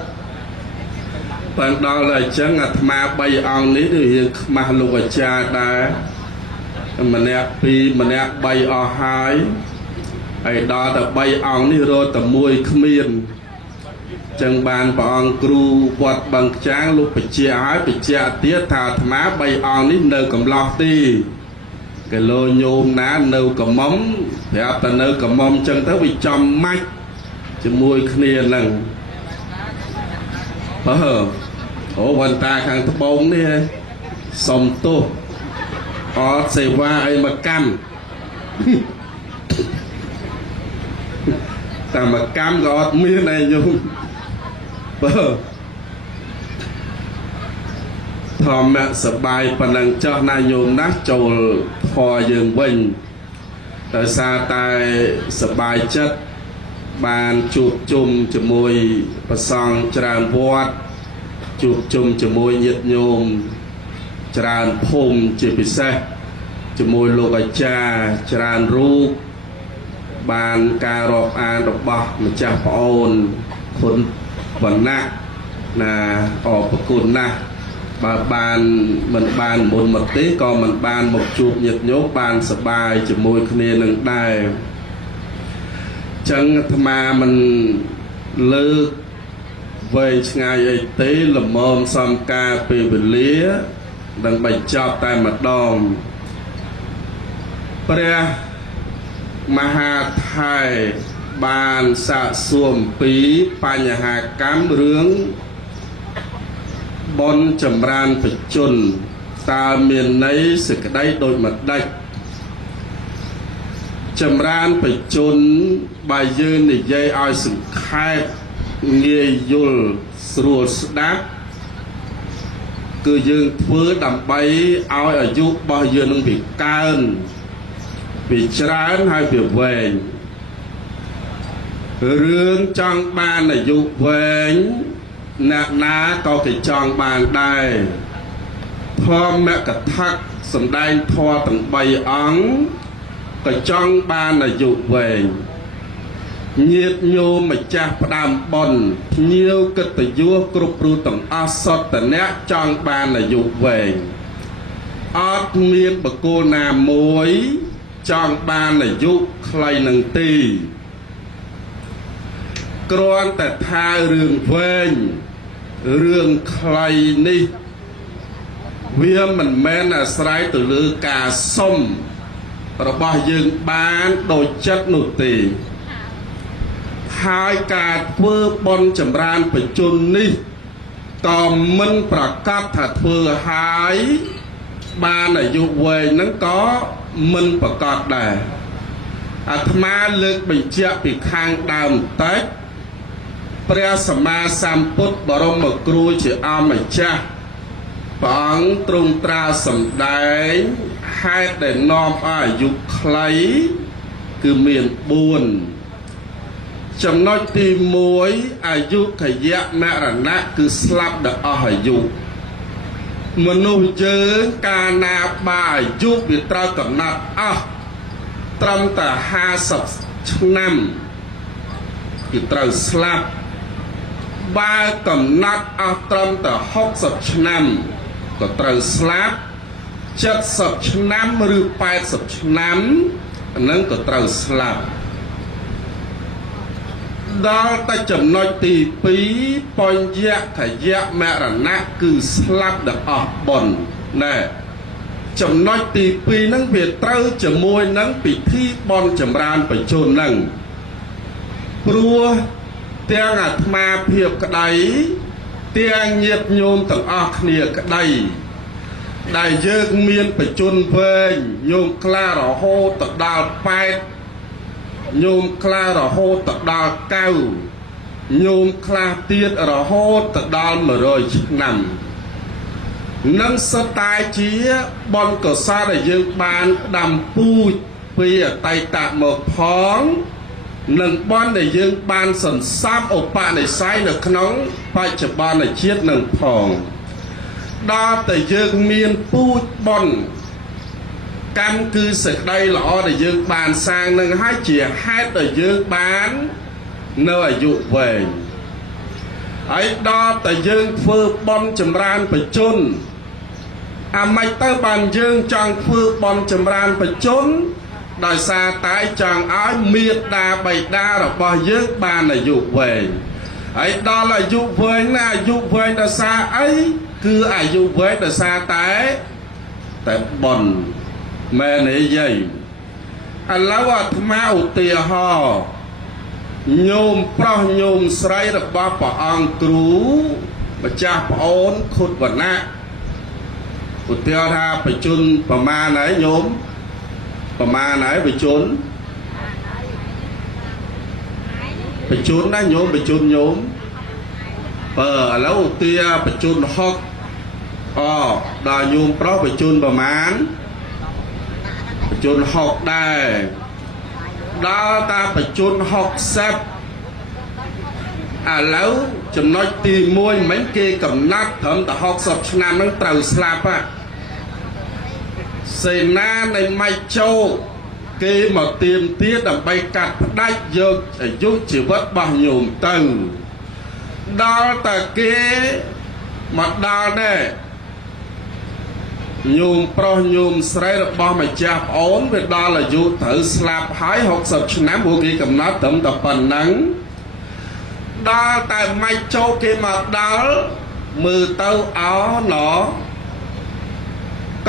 bằng đó là chẳng ngặt ma bay on ní thì hiện mà lục ở cha đã mà nè pi mà nè bay ở haiไอ้ดอแต่ใบอ่องนี่โรแต่มวยขมิ้นจังบานปองครูปวดบังจ้างลูกไปเจียหายไปเจียเตี้ยถาธรรมะใบอ่องนี่เนยกับลอตีcái lô nhôm ná nâu cầm mắm thì áp ta nâu cầm mắm chân tới bị chom mách chứ mùi khnia lần ổ quan ta khang thấp bóng đi xong tô có xe qua ai mà cam ta mà cam gọt miếng này nhung thò mẹ sợ bài phần năng cho na nhung nát trầu phò dường bình tại xa tay sợ bài chất bàn chụp chung cho môi và xong tràn vọt chụp chung cho môi nhiệt nhôm tràn phùng chỉ bị xe cho môi lô bà cha tràn rú bàn cà rọp an rọp bọc mà cha phá ôn khốn vấn nạ là ở bậc côn nạ បើបានមិនបានមុនមកទេក៏មិនបានមកជួបញាតិញោមបានសប្បាយជាមួយគ្នានឹងដែរចឹងអាត្មាមិនលើកវែងឆ្ងាយអីទេលំមសំការពេលវេលាដើម្បីចប់តែម្ដងព្រះមហាថៃបានសាកសួរពីបញ្ហាកម្មរឿងបនចម្រើនបជនតើមានន័យសេចក្តីដូចម្ដេចចម្រើនបជនបើយើងនិយាយឲ្យសង្ខេបងាយយល់ស្រួលស្ដាប់គឺយើងធ្វើដើម្បីឲ្យអាយុរបស់យើងនឹងវាកើនវាច្រើនហើយវាវែងរឿងចង់បានអាយុវែងអ្នកណាក៏គេចង់បានដែរធម្មកថាសម្ដែងធម៌ទាំង3អង្គក៏ចង់បានអាយុវែងញាតិញោមម្ចាស់ផ្ដាំបុណ្យភ្ញៀវកិត្តិយសគ្រប់រូបទាំងអស់សុទ្ធតែអ្នកចង់បានអាយុវែងអត់មានបុគ្គលណាមួយចង់បានអាយុខ្លីនឹងទេគ្រាន់តែថារឿងវែងរឿងខ្លីនេះវាមិនមែនអាស្រ័យទៅលើការសុំរបស់យើងបានដូចចិត្តនោះទេហើយការធ្វើបុណ្យចម្រើនបជននេះក៏មិនប្រកាសថាធ្វើហើយបានអាយុវែងហ្នឹងក៏មិនប្រកាសដែរអាត្មាលើកបញ្ជាក់ពីខាងដើមតិចព្រះសម្មាសម្ពុទ្ធបរមគ្រូជាអម្ចាស់ព្រះអង្គទ្រង់ត្រាសម្ដែងហេតុដែលនាំឲ្យអាយុខ្លីគឺមាន4ចំណុចទី1អាយុខយៈមរណៈគឺស្លាប់ដល់អស់អាយុមនុស្សយើងកាលណាបើអាយុវាត្រូវកំណត់អស់ត្រឹមតែ50ឆ្នាំគឺត្រូវស្លាប់បើកំណត់អស់ត្រឹមតែ60ឆ្នាំក៏ត្រូវស្លាប់70ឆ្នាំឬ80ឆ្នាំហ្នឹងក៏ត្រូវស្លាប់ដល់តែចំណុចទី2បញ្ញខយៈមរណៈគឺស្លាប់ដល់អស់បុណ្យណែចំណុចទី2ហ្នឹងវាត្រូវជាមួយនឹងពិធីបុណ្យចម្រើនបច្ចុប្បន្នហ្នឹងព្រោះទាំងអាត្មាភាពក្តីទាំងញាតិញោមទាំងអស់គ្នាក្តីដែលយើងមានបច្ចុប្បន្នវែងញោមខ្លះរហូតទៅដល់8ញោមខ្លះរហូតទៅដល់9ញោមខ្លះទៀតរហូតទៅដល់100ឆ្នាំនឹងសុទ្ធតែជាបុណ្យកុសលដែលយើងបានដាំពូជពីអតីតមកផងនឹងបុណ្យដែលយើងបានសន្សំឧបនិស្ស័យនៅក្នុងបច្ចុប្បន្នជាតិនឹងផងដល់តែយើងមានពូជបុណ្យកម្មគឺសេចក្តីល្អដែលយើងបានសាងនឹងហើយជាហេតុដែលយើងបាននៅអាយុវែងហើយដល់តែយើងធ្វើបុណ្យចម្រើនបជនអាម៉េចទៅបានយើងចង់ធ្វើបុណ្យចម្រើនបជនដោយសារតែចង់ឲ្យមេត្តាបិតារបស់យើងបានអាយុវែងហើយដល់អាយុវែងណាអាយុវែងដោយសារអីគឺអាយុវែងដោយសារតែបុណ្យមែនទេយាយឥឡូវអាត្មាឧទាហរណ៍ញោមប្រុសញោមស្រីរបស់ព្រះអង្គគ្រូម្ចាស់ប្អូនខុតវណ្ណៈឧទាហរណ៍ថាបច្ចុប្បន្នប្រមាណហើយញោមប្រមាណហើយបច្ចុប្បន្នណាញោមបច្ចុប្បន្នញោមឥឡូវឧទាហរណ៍បច្ចុប្បន្ន60ដល់ញោមប្រុសបច្ចុប្បន្នប្រមាណបច្ចុប្បន្ន60ដែរដល់តាបច្ចុប្បន្ន60ឥឡូវចំណុចទី1មិនគេកំណត់ត្រឹមតែ60ឆ្នាំហ្នឹងត្រូវស្លាប់សេនានៃម៉ៃជោគេមកទៀមទាដើម្បីកាត់ផ្ដាច់យកអាយុជីវិតរបស់ញោមទៅដល់តែគេមកដល់ដែរ ញោមប្រុសញោមស្រីរបស់ម្ចាស់ប្អូនវាដល់អាយុត្រូវស្លាប់ហើយ60ឆ្នាំពួកគេកំណត់ត្រឹមតែប៉ុណ្ណឹងដល់តែមិនចូលគេមកដល់មើលទៅអោណ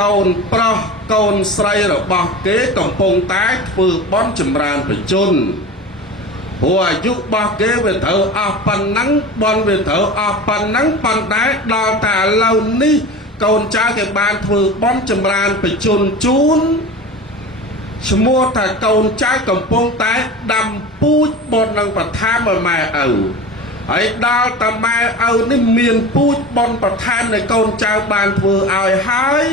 កូនប្រុសកូនស្រីរបស់គេកំពុងតែធ្វើបន់ចម្រើនបជនព្រោះអាយុរបស់គេវាត្រូវអស់ប៉ុណ្ណឹងបន់វាត្រូវអស់ប៉ុណ្ណឹងប៉ុន្តែដល់តែឥឡូវនេះកូនចៅគេបានធ្វើបន់ចម្រើនបជនជូនឈ្មោះថាកូនចៅកំពុងតែដាំពូជបន់នឹងប្រថានឲ្យម៉ែឪហើយដល់តាម៉ែឪនេះមានពូជបន់ប្រថាននៃកូនចៅបានធ្វើឲ្យហើយ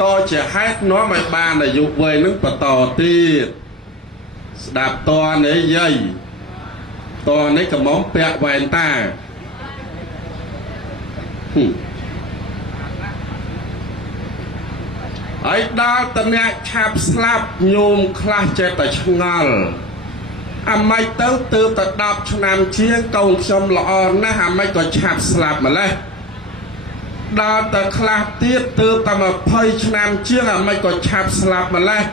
ក៏ជាហេតុនាំឲ្យបានអាយុវ័យនឹងបន្តទៀតស្ដាប់តនេះយាយតនេះកំងពាក់វ៉ែនតាហើយដល់តអ្នកឆាប់ស្លាប់ញោមខ្លះចេះតែឆ្ងល់អាម៉េចទៅទើបតែ10ឆ្នាំជាងកូនខ្ញុំល្អណាស់អាម៉េចក៏ឆាប់ស្លាប់ម្លេះដល់តែខ្លះទៀតទើបតែ20ឆ្នាំជាងអាម៉េចក៏ឆាប់ស្លាប់ម្លេះ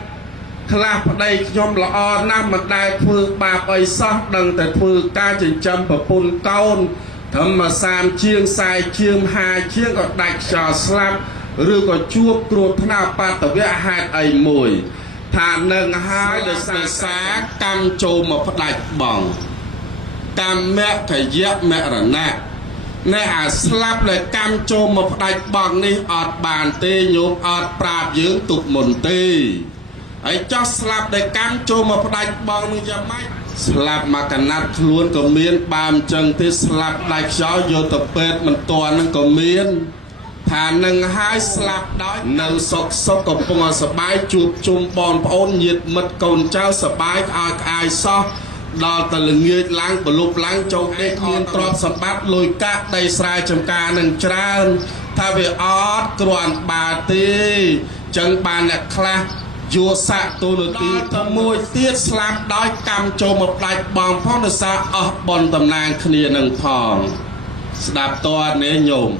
ខ្លះប្តីខ្ញុំល្អណាស់មិនដែលធ្វើបាបអីសោះដឹងតែធ្វើការចិញ្ចឹមប្រពន្ធកូនធម្ម30ជាង40ជាង50ជាងក៏ដាច់ខ្យល់ស្លាប់ឬក៏ជួបគ្រោះថ្នាក់បាតវៈហេតុអីមួយថានឹងហើយដោយសារកម្មចូលមកផ្ដាច់បងកម្មកយៈមរណៈអ្នកអាស្លាប់ដែលកម្មចូលមកផ្ដាច់បងនេះអត់បានទេញោមអត់ប្រាប់យើងទុកមុនទេហើយចោះស្លាប់ដែលកម្មចូលមកផ្ដាច់បងនឹងយ៉ាងម៉េចស្លាប់មកកណាត់ខ្លួនក៏មានបើមិនចឹងទេស្លាប់ដាច់ខ្យល់យកទៅពេទ្យមិនទាន់នឹងក៏មានថានឹងហើយស្លាប់ដោយនៅសុខកំពុងឲ្យសបាយជួបជុំបងប្អូនញាតិមិត្តកូនចៅសបាយក្អាយក្អាយសោះដល់តែល្ងាចឡើងប្រលប់ឡើងចូលដេកមានទ្រព្យសម្បត្តិលុយកាក់ដីស្រែចម្ការនឹងច្រើនថាវាអត់គ្រាន់បាទេចឹងបានអ្នកខ្លះយកសាក់ទូនទីទៅមួយទៀតស្លាប់ដោយកម្មចូលមកផ្ដាច់បងផងដោយសារអស់បនតំណាងគ្នានឹងផងស្ដាប់តើនេះញោម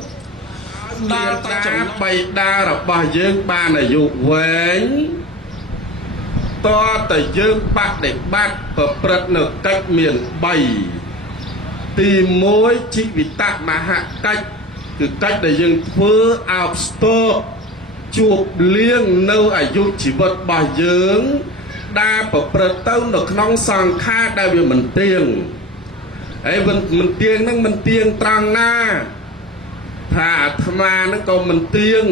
ដល់តែចំបៃតារបស់យើងបានអាយុវែងតើតែយើងបដិបត្តិប្រព្រឹត្តនៅកិច្ចមាន3ទី1ជីវិតមហកិច្ចគឺកិច្ចដែលយើងធ្វើអោបស្ទប់ជួបលៀងនៅអាយុជីវិតរបស់យើងដែលប្រព្រឹត្តទៅនៅក្នុងសង្ខារដែលវាមិនទៀងហើយមិនទៀងហ្នឹងមិនទៀងត្រង់ណាថាអាត្មាហ្នឹងក៏មិនទៀង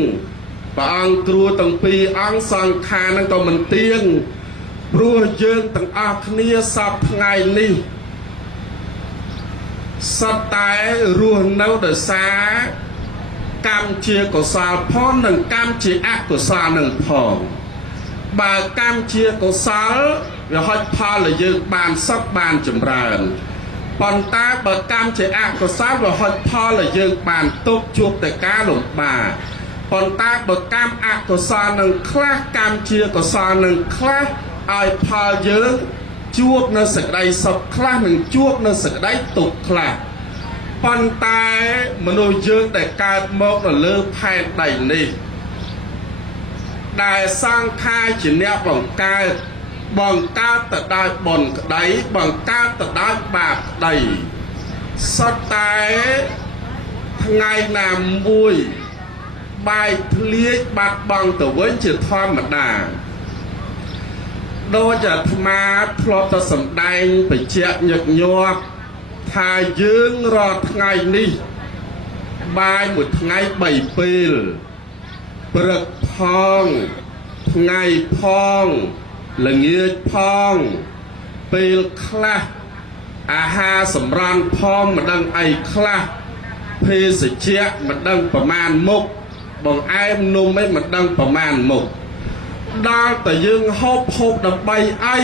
ព្រះអង្គគ្រូទាំងពីរអង្គសង្ខារហ្នឹងក៏មិនទៀងព្រោះយើងទាំងអស់គ្នាសពថ្ងៃនេះសត្វតែរស់នៅដោយសារកម្មជាកុសលផងនិងកម្មជាអកុសលនឹងផងបើកម្មជាកុសលវាហុចផលឲ្យយើងបានសុខបានចម្រើនប៉ុន្តែបើកម្មជាអកុសលវាហុចផលឲ្យយើងបានទុក្ខជួបតែការលំបាកប៉ុន្តែបើកម្មអកុសលនឹងខ្លះកម្មជាកុសលនឹងខ្លះឲ្យផលយើងជួបនៅសេចក្តីសុខខ្លះនិងជួបនៅសេចក្តីទុក្ខខ្លះប៉ុន្តែមនុស្សយើងដែលកើតមកនៅលើផែនដីនេះដែលសង្ខារជាអ្នកបង្កើតទៅដោយបុណ្យក្តីបង្កើតទៅដោយបាបក្តីសុទ្ធតែថ្ងៃណាមួយបែកធ្លាយបាត់បង់ទៅវិញជាធម្មតាដូចអាត្មាធ្លាប់ទៅសម្ដែងបញ្ជាក់ញឹកញាប់ថាយើងរាល់ថ្ងៃនេះបាយមួយថ្ងៃ3ពេលព្រឹកផងថ្ងៃផងល្ងាចផងពេលខ្លះអាហារសម្រន់ផងមិនដឹងអីខ្លះភេសជ្ជៈមិនដឹងប្រមាណមុខបង្អែមនំអីមិនដឹងប្រមាណមុខដល់តែយើងហូបដើម្បីអី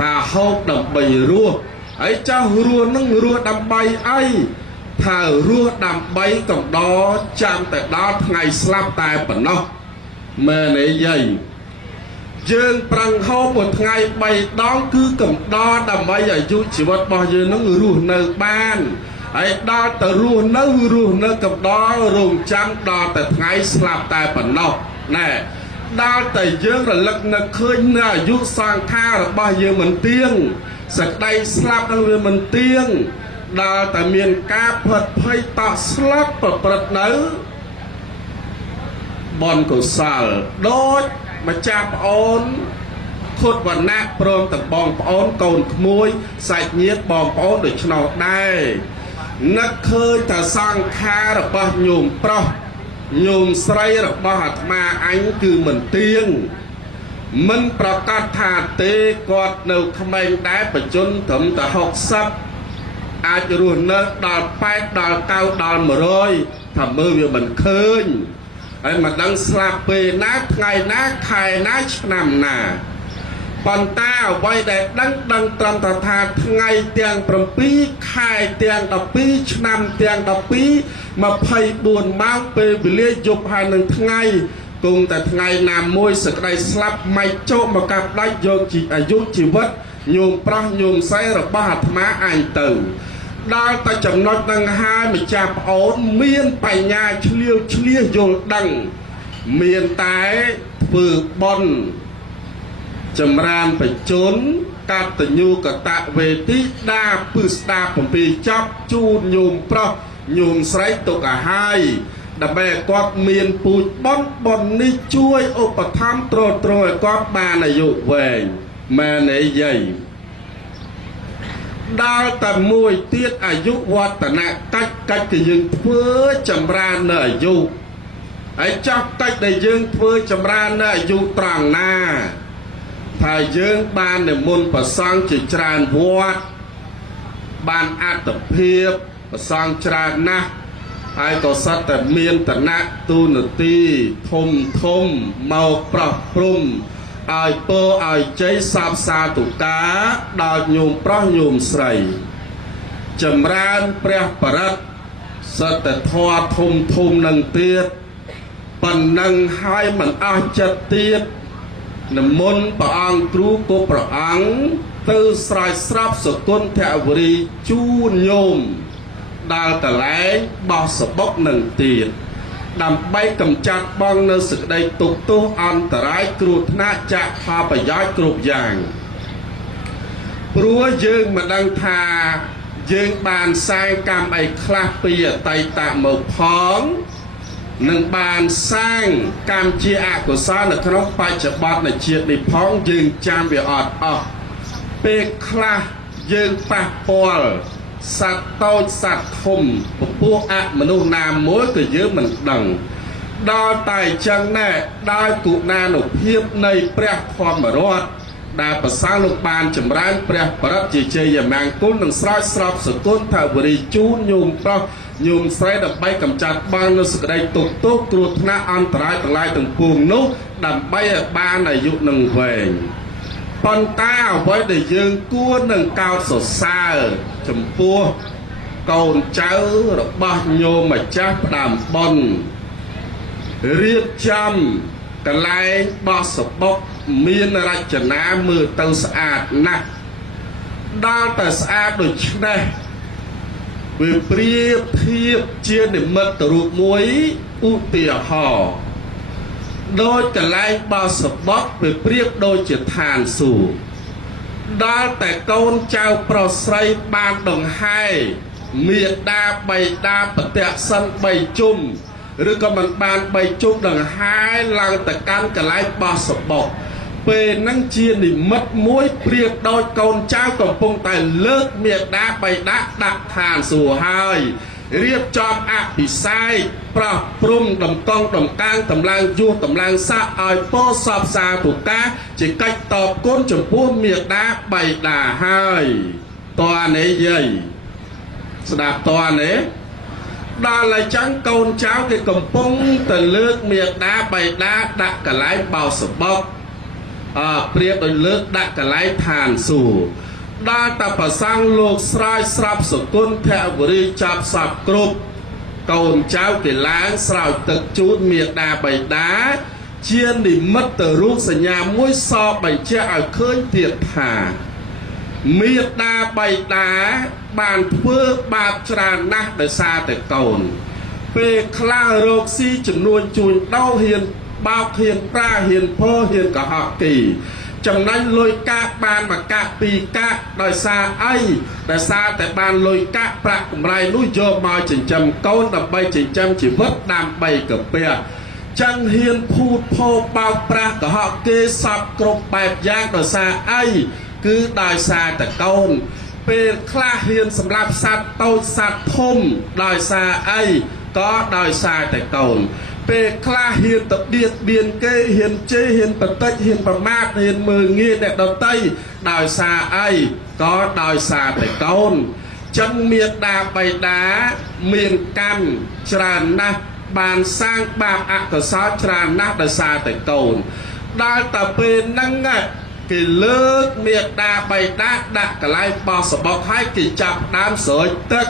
តាហូបដើម្បីរស់ហើយចាស់រស់នឹងរស់ដើម្បីអីថារស់ដើម្បីកំដរចាំតែដល់ថ្ងៃស្លាប់តែប៉ុណ្ណោះមែនទេយាយយើងប្រឹងហូបមួយថ្ងៃ3ដងគឺកំដរដើម្បីអាយុជីវិតរបស់យើងនឹងរស់នៅបានហើយដល់ទៅរស់នៅកំដររងចាំដល់តែថ្ងៃស្លាប់តែប៉ុណ្ណោះ ណែដល់តែយើងរលឹកនឹកឃើញនៅអាយុសង្ខាររបស់យើងមិនទៀងសក្តីស្លាប់នឹងវាមិនទៀងដល់តែមានការផិតភ័យតក់ស្លាប់ប្រព្រឹត្តនៅបនកុសលដូចម្ចាស់ប្អូនខុតវណ្ណៈព្រមទាំងបងប្អូនកូនក្មួយសាច់ញាតិបងប្អូនដូច្នោះដែរនឹកឃើញថាសង្ខាររបស់ញោមប្រុសញោមស្រីរបស់អាត្មាអញគឺមិនទៀងមិនប្រកាសថាទេគាត់នៅក្មេងដែរបច្ចុប្បន្នត្រឹមតែ60អាចរស់នៅដល់80ដល់90ដល់100ថាមើលវាមិនឃើញហើយមិនដឹងស្លាប់ពេលណាថ្ងៃណាខែណាឆ្នាំណាប៉ុន្តែអ្វីដែលដឹងត្រឹមថាថ្ងៃទាំង7ខែទាំង12ឆ្នាំទាំង12 24ម៉ោងពេលវេលាយប់ហើយនឹងថ្ងៃគង់តែថ្ងៃណាមួយសក្តីស្លាប់មិនចូលមកកាប់ដាច់យកអាយុជីវិតញោមប្រុសញោមស្រីរបស់អាត្មាអញទៅដល់តែចំណុចនឹងហើយម្ចាស់ប្អូនមានបញ្ញាឆ្លៀវយល់ដឹងមានតែធ្វើបុណ្យចម្រើនបច្ចុប្បន្នកតញ្ញូកតវេទិដាពឹស្ដា7ចប់ជូនញោមប្រុសញោមស្រីទុកឲ្យហើយដើម្បីគាត់មានពូជបុណ្យនេះជួយឧបត្ថម្ភទ្រទ្រង់ឲ្យគាត់បានអាយុវែងមែនទេយាយដល់តែមួយទៀតអាយុវឌ្ឍនៈកិច្ចគឺយើងធ្វើចម្រើននៅអាយុហើយចាស់កិច្ចដែលយើងធ្វើចម្រើននៅអាយុត្រង់ណាថាយើងបាននិមន្តព្រះសង្ឃជាច្រើនវត្តបានអត្តភាពព្រះសង្ឃច្រើនណាស់ហើយក៏សត្វតែមានឋានៈទូនាទីធំមកប្រោះព្រំឲ្យពរឲ្យជ័យសាបសាទុកាដល់ញោមប្រុសញោមស្រីចម្រើនព្រះបរិត្តសត្វធម៌ធំនឹងទៀតប៉ុណ្ណឹងហើយមិនអស់ចិត្តទៀតនិមន្តព្រះអង្គគ្រូគ្រប់ព្រះអង្គទៅស្រោចស្រពសគុណធវរីជូនញោមដល់កន្លែងបោះសបុកនឹងទៀតដើម្បីកម្ចាត់បងនៅសេចក្តីទុក្ខទោសអន្តរាយគ្រោះថ្នាក់ចាក់ផលប្រយោជន៍គ្រប់យ៉ាងព្រោះយើងមិនដឹងថាយើងបានសាងកម្មអីខ្លះពីអតីតមកផងនឹងបានសាងកម្មជាអកុសលនៅក្នុងបច្ចុប្បន្នជាតិនេះផងយើងចាំវាអត់អស់ពេលខ្លះយើងប៉ះពាល់សត្វតូចសត្វធំពពួកអមនុស្សណាមួយក៏យើងមិនដឹងដល់តែអញ្ចឹងដែរដោយគុណានុភាពនៃព្រះធម្មរដ្ឋដែលប្រសើរលោកបានចម្រើនព្រះបរិត្តជាជ័យមង្គលនឹងស្រោចស្រពសគុណថវរីជូនញោមប្រុសញោមស្រីដើម្បីកម្ចាត់បាននូវសេចក្តីទុក្ខទោសគ្រោះថ្នាក់អន្តរាយទាំងឡាយទាំងពួងនោះដើម្បីឲ្យបានអាយុនឹងវែងប៉ុន្តែអ្វីដែលយើងគួរនឹងកោតសរសើរចំពោះកូនចៅរបស់ញោមម្ចាស់ផ្ដាំបុណ្យរៀបចំកន្លែងបោះសបុកមានរចនាមើលទៅស្អាតណាស់ដល់តែស្អាតដូច្នេះវាប្រៀបធៀបជានិមិត្តរូបមួយឧទាហរណ៍ដោយកន្លែងបោះសបុកវាប្រៀបដូចជាឋានសួគ៌ដល់តែកូនចៅប្រុសស្រីបានដង្ហែមេដាបៃតាប្រតិសិន3ជុំឬក៏មិនបាន3ជុំដង្ហែឡើងទៅកាន់កន្លែងបោះសបុកពេលហ្នឹងជានិមិត្តមួយប្រៀបដូចកូនចៅកំពុងតែលើកមេដាបៃតាដាក់ឋានសួគ៌ហើយរៀបចំអភិសេកប្រោះព្រំដំកង់ដំកាងតម្លើងយោតម្លើងសាក់ឲ្យពោសពសាទុកាជាកិច្ចតបគុណចំពោះមេដាបៃតាហើយតើនេះយាយស្ដាប់តើនេះដល់ហើយចឹងកូនចៅគេកំពុងទៅលើកមេដាបៃតាដាក់កន្លែងបោសបុកប្រៀបដោយលើកដាក់កន្លែងឋានសួគ៌ដល់តែប្រសង់លោកស្រោចស្រពសគុណភវរីចាប់សពគ្រប់កូនចៅគេឡើងស្រោចទឹកជូនមេដាបៃតាជានិមិត្តរូបសញ្ញាមួយសបញ្ជាក់ឲ្យឃើញទៀតថាមេដាបៃតាបានធ្វើបាបច្រើនណាស់ដោយសារតែកូនពេលខ្លះរោគស៊ីចំនួនជួញដោហ៊ាន បោកហ៊ានប្រាហ៊ានពោហ៊ានកុហកគីចំណេញលុយកាក់បានមកកាក់ពីរកាក់ដោយសារអីដោយសារតែបានលុយកាក់ប្រាក់កម្រៃនោះយកមកចិញ្ចឹមកូនដើម្បីចិញ្ចឹមជីវិតដើម្បីកាពះចឹងហ៊ានភូតភោបោកប្រាស់កុហកគេសពគ្រប់បែបយ៉ាងដោយសារអីគឺដោយសារតែកូនពេលខ្លះហ៊ានសម្រាប់សត្វតូចសត្វធំដោយសារអីក៏ដោយសារតែកូនពេលខ្លះហ៊ានទៅបៀតបៀនគេហ៊ានជេរហ៊ានបន្តិចហ៊ានប្រមាថហ៊ានមើលងាយអ្នកដទៃដោយសារអីក៏ដោយសារតែកូនចឹងមេត្តាបិតាមានកម្មច្រើនណាស់បានសាងបាបអកុសលច្រើនណាស់ដោយសារតែកូនដល់តែពេលហ្នឹងគេលើកមេត្តាបិតាដាក់កន្លែងបោះសបុកឲ្យគេចាប់ដើមស្រោចទឹក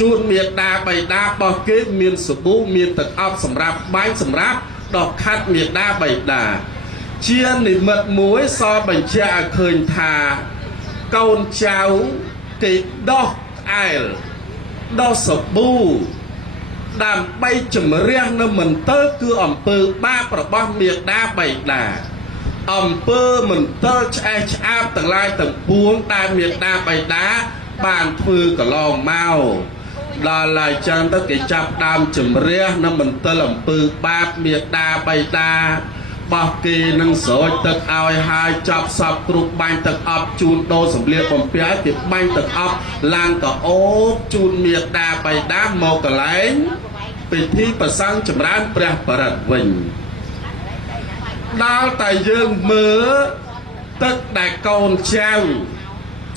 ជូនមេត្តាបិតារបស់គេមានសាប៊ូមានទឹកអប់សម្រាប់បាញ់សម្រាប់ដកខាត់មេត្តាបិតាជានិមិត្តមួយសបញ្ជាក់ឲ្យឃើញថាកូនចៅគេដោះអែលដោះសាប៊ូដើម្បីជំរះនៅមន្ទិលគឺអំពើបាបរបស់មេត្តាបិតាអំពើមន្ទិលឆ្អែតឆ្អាបទាំងឡាយទាំងពួងដែលមេត្តាបិតាបានធ្វើកន្លងមកដល់ហើយចឹងទៅគេចាប់ដើមជំរះនៅមន្ទិលអំពើបាបមេត្តាបិតាបោះគេនឹងស្រោចទឹកឲ្យហើយចាប់សពគ្រប់បាញ់ទឹកអប់ជូនដូរសម្លៀកបំពាក់គេបាញ់ទឹកអប់ឡើងកអូបជូនមេត្តាបិតាមកកន្លែងពិធីប្រសង់ចម្រើនព្រះបរិត្តវិញដល់តែយើងមើលទឹកដែលកូនចៅ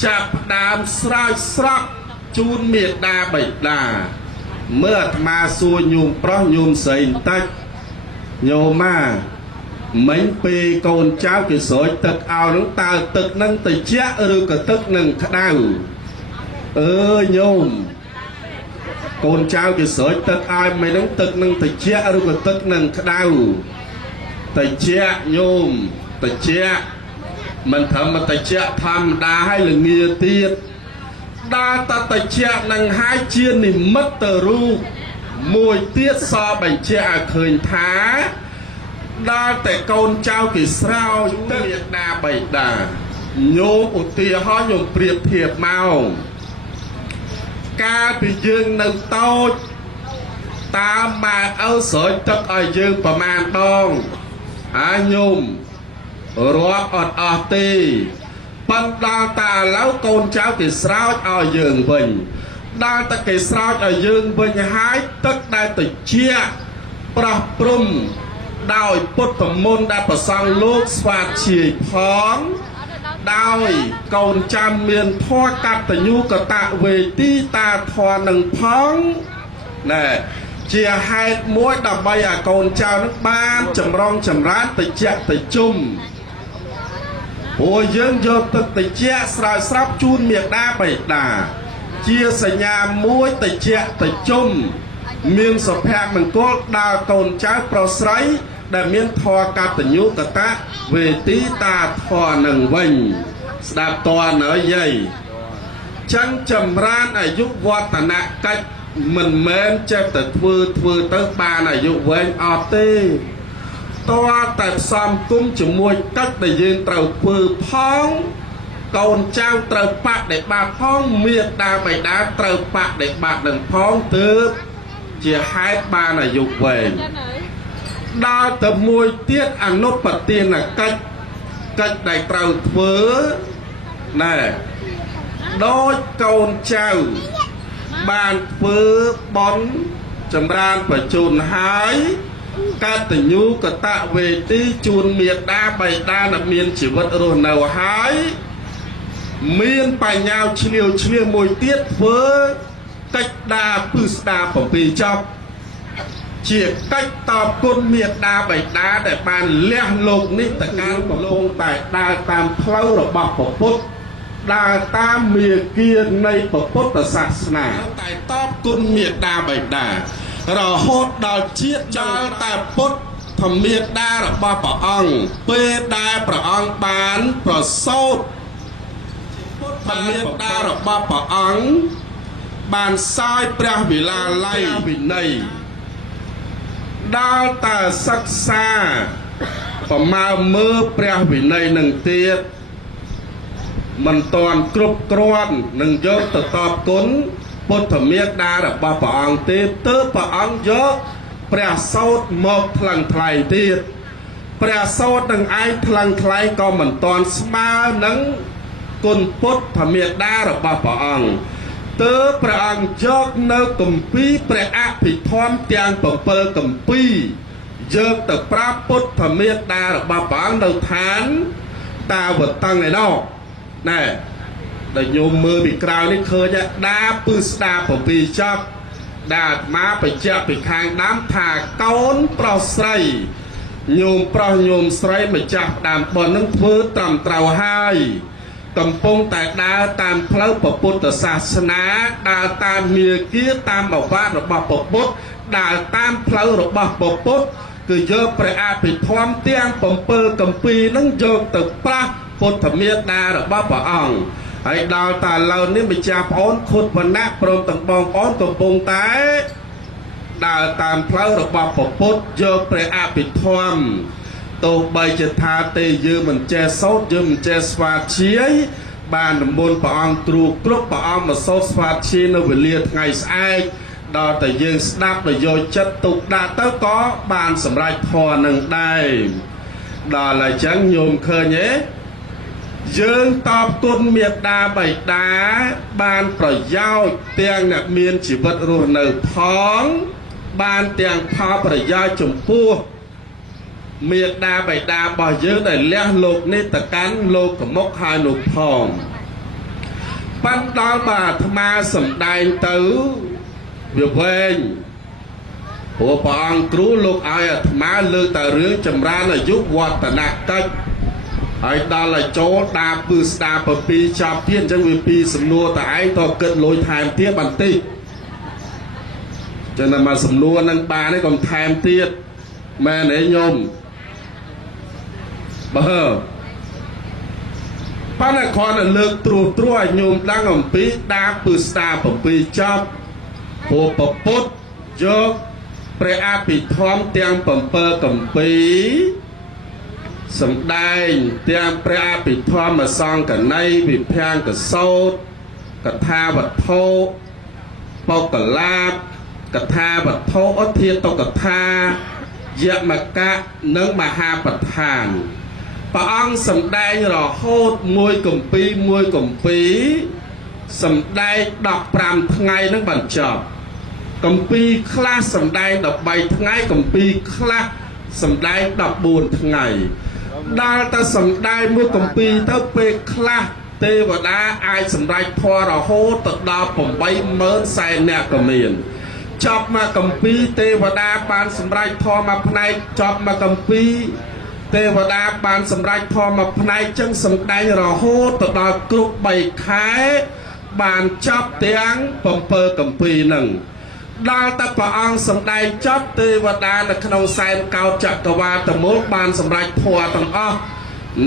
ចាប់ដើមស្រោចស្រក់ជូនមេត្តាបិតាមើលអាត្មាសួរញោមប្រុសញោមស្រីបន្តិចញោមមិញពេលកូនចៅគេស្រោចទឹកឲ្យនឹងតើទឹកនឹងត្រជាក់ឬក៏ទឹកនឹងក្តៅអើញោមកូនចៅគេស្រោចទឹកឲ្យមិននឹងទឹកនឹងត្រជាក់ឬក៏ទឹកនឹងក្តៅត្រជាក់ញោមត្រជាក់មិនត្រឹមត្រជាក់ធម្មតាហើយល្ងាទៀតដល់តត្រជាក់នឹងហើយជានិមិត្តរូបមួយទៀតសបញ្ជាក់ឲ្យឃើញថាដល់តែកូនចៅគេស្រោចទឹកមេត្តាបិតាញោមឧទាហរណ៍ញោមប្រៀបធៀបមកកាលពីយើងនៅតូចតាមម៉ែឪស្រោចទឹកឲ្យយើងប្រមាណដងញោមរាប់អត់អស់ទេប៉ុន្តែតាឥឡូវកូនចៅគេស្រោចឲ្យយើងវិញដល់តែគេស្រោចឲ្យយើងវិញហើយទឹកដែលត្រជាក់ប្រោះព្រំដោយពុទ្ធមន្តដែលប្រសង់លោកស្វាធ្យាយផងដោយកូនចាំមានធម៌កតញ្ញូកតវេទីតាធម៌នឹងផងណែជាហេតុមួយដើម្បីឲ្យកូនចៅនឹងបានចម្រងចម្រើនតិចតិជុំព្រោះយើងយកទឹកតិចស្រោចស្រពជូនមេត្តាបិតាជាសញ្ញាមួយតិចតិជុំមានសុភមង្គលដល់កូនចៅប្រុសស្រីដែលមានធម៌កតញ្ញូកតវេទីតាធម៌នឹងវិញស្ដាប់តើនៅយាយចឹងចម្រើនអាយុវឌ្ឍនកិច្ចមិនមែនចេះតែធ្វើទៅបានអាយុវែងអត់ទេតើតែផ្សំគុំជាមួយកិច្ចដែលយើងត្រូវធ្វើផងកូនចៅត្រូវបដិបត្តិផងមេត្តាបិតាត្រូវបដិបត្តិនឹងផងទើបជាហេតុបានអាយុវែងដល់ទៅមួយទៀតអនុបទានកិច្ចដែលត្រូវធ្វើណែដូចកូនចៅបានធ្វើបន់ចម្រើនបញ្ជូនហើយកតញ្ញូកតវេទីជូនមេត្តាបិតាដែលមានជីវិតរស់នៅហើយមានបញ្ញាឆ្លៀវមួយទៀតធ្វើកិច្ចដាពឹស្ដា7ចប់ជាកិច្ចតបគុណមេត្តាបិតាដែលបានលះលោកនេះទៅកាន់កំឡុងតែដើរតាមផ្លូវរបស់ព្រះពុទ្ធដើរតាមមាគ៌ានៃព្រះពុទ្ធសាសនាតែតបគុណមេត្តាបិតារហូតដល់ជាតិដល់តែពុទ្ធធម្មមេត្តារបស់ព្រះអង្គពេលដែលព្រះអង្គបានប្រសូតពុទ្ធមេត្តារបស់ព្រះអង្គបានសោយព្រះវិឡាល័យវិន័យ ដល់តែសិក្សាប្រមាមើលព្រះវិន័យនឹងទៀតមិនតាន់គ្រប់គ្រាន់នឹងយកទៅតបគុណពុទ្ធមេត្តារបស់ព្រះអង្គទេទើបព្រះអង្គយកព្រះសោតមកថ្លឹងថ្លែងទៀតព្រះសោតនឹងឯងថ្លឹងថ្លែងក៏មិនតាន់ស្មើនឹងគុណពុទ្ធមេត្តារបស់ព្រះអង្គទើបព្រះអង្គយកនៅគម្ពីរព្រះអភិធម្មទាំង7គម្ពីរយកទៅប្រាប់ពុទ្ធមេត្តារបស់ព្រះអង្គនៅឋានតាវតឹងឯណោះណែដែលញោមមើលពីក្រៅនេះឃើញដាពឺស្ដា7ចប់ដែលអាត្មាបញ្ជាក់ពីខាងដើមថាកូនប្រុសស្រីញោមប្រុសញោមស្រីម្ចាស់ដើមបុណ្យនឹងធ្វើត្រឹមត្រូវហើយកំពុងតែដើរតាមផ្លូវពុទ្ធសាសនាដើរតាមមាគ៌ាតាមអវាទរបស់ពុទ្ធដើរតាមផ្លូវរបស់ពុទ្ធគឺយកព្រះអភិធម្មទាំង7គម្ពីរនឹងយកទៅប្រាស់ពុទ្ធមេត្តារបស់ព្រះអង្គហើយដល់តែឥឡូវនេះម្ចាស់ប្អូនខុតវណ្ណៈព្រមទាំងបងប្អូនកំពុងតែដើរតាមផ្លូវរបស់ពុទ្ធយកព្រះអភិធម្មទោះបីជាថាទេយើងមិនចេះសូត្រយើងមិនចេះស្វាធ្យាយបាននិមន្តព្រះអង្គទ្រូគ្រប់ព្រះអង្គមកសូត្រស្វាធ្យាយនៅវេលាថ្ងៃស្អែកដល់តែយើងស្ដាប់ដោយយកចិត្តទុកដាក់ទៅក៏បានសម្រេចធម៌នឹងដែរដល់ហើយចឹងញោមឃើញទេយើងតបគុណមេត្តាបិតាបានប្រយោជន៍ទាំងអ្នកមានជីវិតរស់នៅផងបានទាំងផលប្រយោជន៍ចំពោះមេត្តាបិតារបស់យើងដែលលះលោកនេះទៅកាន់លោកកមុខហើយនោះផងប៉ុន្តែដល់អាត្មាសម្ដែងទៅវាវែងព្រោះព្រះអង្គគ្រូលោកឲ្យអាត្មាលើកតែរឿងចម្រើនអាយុវឌ្ឍនកិច្ចហើយដល់ឲ្យចូលដាពឺស្ដា7ចប់ទៀតអញ្ចឹងវាពីសំណួរតឯងតគិតលុយថែមទៀតបន្តិចចឹងតែមកសំណួរនឹងបានឯងកុំថែមទៀតមែនទេញោមបើប៉ុន្តែគ្រាន់តែលើកត្រួសត្រាសឲ្យញោមដឹងអំពីដាពឺស្ដា7ចប់ព្រោះពុទ្ធយកព្រះអភិធម្មទាំង7គម្ពីរសម្ដែងទាំងព្រះអភិធម្មសង្កណីវិភាំងកសោតកថាវត្ថុបោកលាបកថាវត្ថុអធិតុកថាយមកៈនិងមហាបឋានព្រះអង្គសម្ដែងរហូតមួយគម្ពីរសម្ដែង15ថ្ងៃនឹងបញ្ចប់គម្ពីរខ្លះសម្ដែង13ថ្ងៃគម្ពីរខ្លះសម្ដែង14ថ្ងៃដល់តែសម្ដែងមួយគម្ពីរទៅពេលខ្លះទេវតាអាចសម្រេចធម៌រហូតទៅដល់80000សែនអ្នកក៏មានចប់មកគម្ពីរទេវតាបានសម្រេចធម៌មួយផ្នែកចប់មកគម្ពីរទេវតាបានសម្រេចធម៌មួយផ្នែកចឹងសម្ដែងរហូតទៅដល់គ្រប់3ខែបានចប់ទាំង7គម្ពីរហ្នឹងដល់តែព្រះអង្គសម្ដែងចប់ទេវតានៅក្នុងសែនកោដ្ឋចក្រវាឡទាំងមូលបានសម្រេចធម៌ទាំងអស់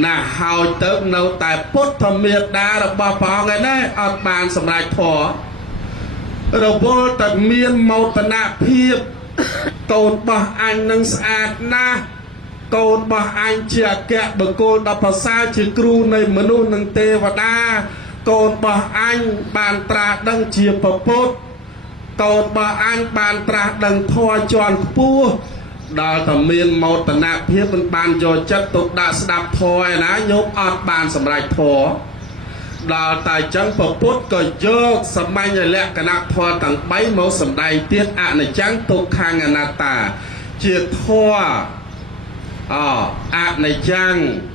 ណាហើយទៅនៅតែពុទ្ធមេត្តារបស់ព្រះអង្គឯណែអត់បានសម្រេចធម៌រវល់តែមានមោទនភាពកូនរបស់អញនឹងស្អាតណាស់កូនរបស់អញជាអគ្គបង្គោលដ៏ប្រសើរជាគ្រូនៃមនុស្សនិងទេវតាកូនរបស់អញបានត្រាស់ដឹងជាពុទ្ធកូនរបស់អញបានត្រាស់ដឹងធម៌ជាន់ខ្ពស់ដល់តែមានមោទនភាពមិនបានយកចិត្តទុកដាក់ស្ដាប់ធម៌ឯណាញោមអត់បានសម្រេចធម៌ដល់តែចឹងពុទ្ធក៏យកសម្ញ្ញលក្ខណៈធម៌ទាំង3មកសម្ដែងទៀតអនិច្ចំទុក្ខំអនត្តាជាធម៌អនិច្ចំ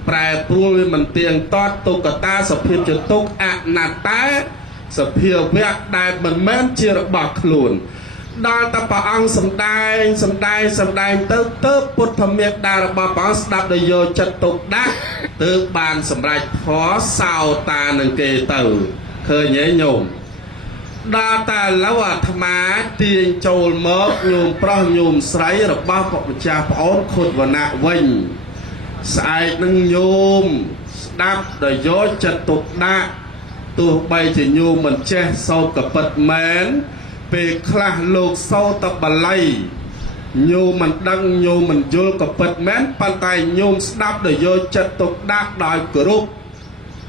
ប្រែប្រួលវាមិនទៀងទាត់ទុក្ខតាសភាពជាទុក្ខអនត្តាសភាវៈដែលមិនមែនជារបស់ខ្លួនដល់តែព្រះអង្គសម្ដែងទៅពុទ្ធមេត្តារបស់ព្រះអង្គស្ដាប់ដោយយកចិត្តទុកដាក់ទើបបានសម្រេចធម៌សោតានឹងគេទៅឃើញទេញោមដល់តែឥឡូវអាត្មាទាញចូលមកញោមប្រុសញោមស្រីរបស់ម្ចាស់ប្អូនខុតវណ្ណៈវិញស្អែកនឹងញោមស្ដាប់ដោយយកចិត្តទុកដាក់ទោះបីជាញោមមិនចេះសូត្រក៏ពិតមែនពេលខ្លះលោកសូត្រតែបាលី ញោមមិនដឹងញោមមិនយល់ក៏ពិតមែនប៉ុន្តែញោមស្ដាប់ដោយយកចិត្តទុកដាក់ដោយគោរព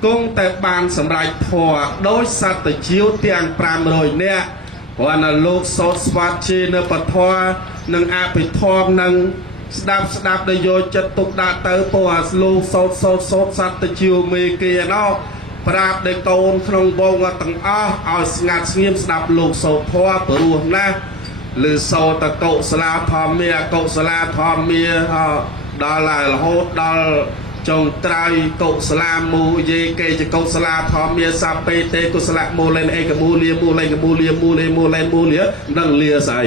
គង់តែបានសម្រេចធម៌ដោយសត្វជីវទាំង500នាក់ព្រោះណាលោកសោតស្វាតជានៅពធនិងអភិធម្មនឹងស្ដាប់ដោយយកចិត្តទុកដាក់ទៅព្រោះអាលោកសោតសត្វជីវមេគេណោះប្រាប់ដល់កូនក្នុងវងទាំងអស់ឲ្យស្ងាត់ស្ងៀមស្ដាប់លោកសោតធម៌ព្រោះណាឬសោតកុសលាធម្មាអកុសលាធម្មាដល់ហើយរហូតដល់ចុងត្រៃកុសលាមូយេកេចកុសលាធម្មាសពេទេកុសលមូលេនឯកមូលាមូលេកមូលាមូលេមូលេមូលានឹងលាស្អី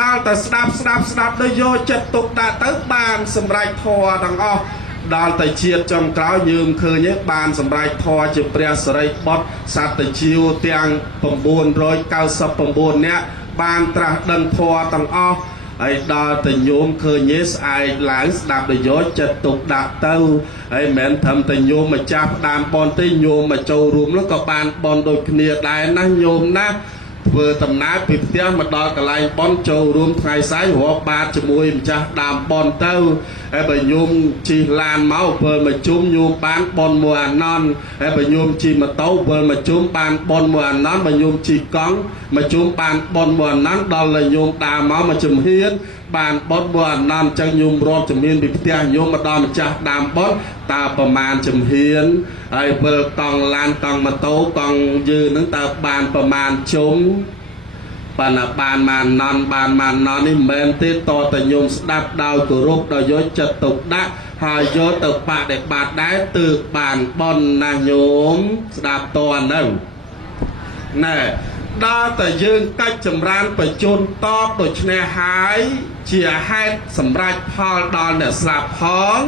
ដល់តែស្ដាប់ដោយយកចិត្តទុកដាក់ទៅបានសម្រេចធម៌ទាំងអស់ដល់តែជាតិចំក្រោយយើងឃើញបានសម្រេចធម៌ជាព្រះសរិបុត្រសត្វជីវទាំង999នាក់បានត្រាស់ដឹងធម៌ទាំងអស់ហើយដល់តែញោមឃើញស្អែកឡើងស្ដាប់ដោយយកចិត្តទុកដាក់ទៅហើយមិនមែនត្រឹមតែញោមមកចាប់ផ្ដើមបនទេញោមមកចូលរួមនោះក៏បានបនដូចគ្នាដែរណាញោមណាធ្វើដំណើរពីផ្ទះមកដល់កន្លែងបនចូលរួមថ្ងៃស្អែករាប់បាតជាមួយម្ចាស់ដើមបនទៅហើយបើញោមជិះឡានមកវិលមកជុំញោមបានបនមួយអាណន់ហើយបើញោមជិះម៉ូតូវិលមកជុំបានបនមួយអាណន់បើញោមជិះកង់មកជុំបានបនមួយអាណន់ដល់តែញោមដើរមកជំហានបានបនមួយអាណន់ចឹងញោមរាប់ជំហានពីផ្ទះញោមមកដល់ម្ចាស់ដើមបនតើប្រមាណជំហានហើយវិលកង់ឡានកង់ម៉ូតូកង់យឺនឹងតើបានប្រមាណជុំបានបានមកណន់បានមកណន់នេះមិនមែនទេតតែញោមស្ដាប់ដោយគោរពដោយយកចិត្តទុកដាក់ហើយយកទៅបដិបត្តិដែរទើបបានបនណាញោមស្ដាប់តនៅណែដល់តែយើងកាច់ចម្រើនបច្ចុប្បន្នតបដូច្នេះហើយជាហេតុសម្រាប់ផលដល់អ្នកស្លាប់ផង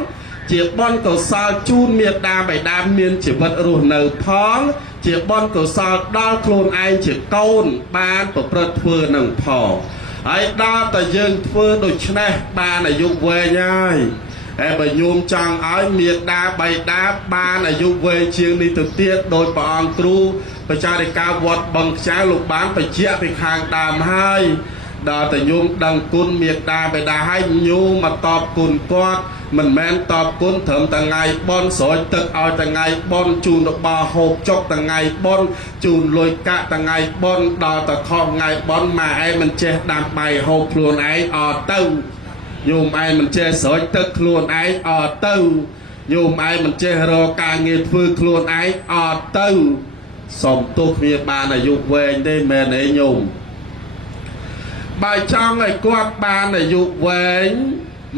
ជាបុណ្យកុសលជូនមេត្តាបិតាមានជីវិតរស់នៅផងជាបុណ្យកុសលដល់ខ្លួនឯងជាកូនបានប្រព្រឹត្តធ្វើនឹងផងហើយដល់តែយើងធ្វើដូច្នេះបានអាយុវែងហើយហើយបើញោមចង់ឲ្យមេត្តាបិតាបានអាយុវែងជាងនេះទៅទៀតដោយព្រះអង្គគ្រូបច្ចារិកាវត្តបឹងខ្ចាយលោកបានបញ្ជាក់ពីខាងដើមហើយដល់តែញោមដឹងគុណមេត្តាបិតាហើយញោមមកតបគុណគាត់មិនមែនតបគុណត្រឹមតែថ្ងៃបន់ស្រោចទឹកឲ្យតែថ្ងៃបន់ជូនរបស់ហូបចុកតែថ្ងៃបន់ជូនលុយកាក់តែថ្ងៃបន់ដល់តែខំថ្ងៃបន់ម៉ែឯងមិនចេះដាំបាយហូបខ្លួនឯងអត់ទៅញោមឯងមិនចេះស្រោចទឹកខ្លួនឯងអត់ទៅញោមឯងមិនចេះរកការងារធ្វើខ្លួនឯងអត់ទៅសុំទោសវាបានអាយុវែងទេមែនទេញោមបើចង់ឲ្យគាត់បានអាយុវែង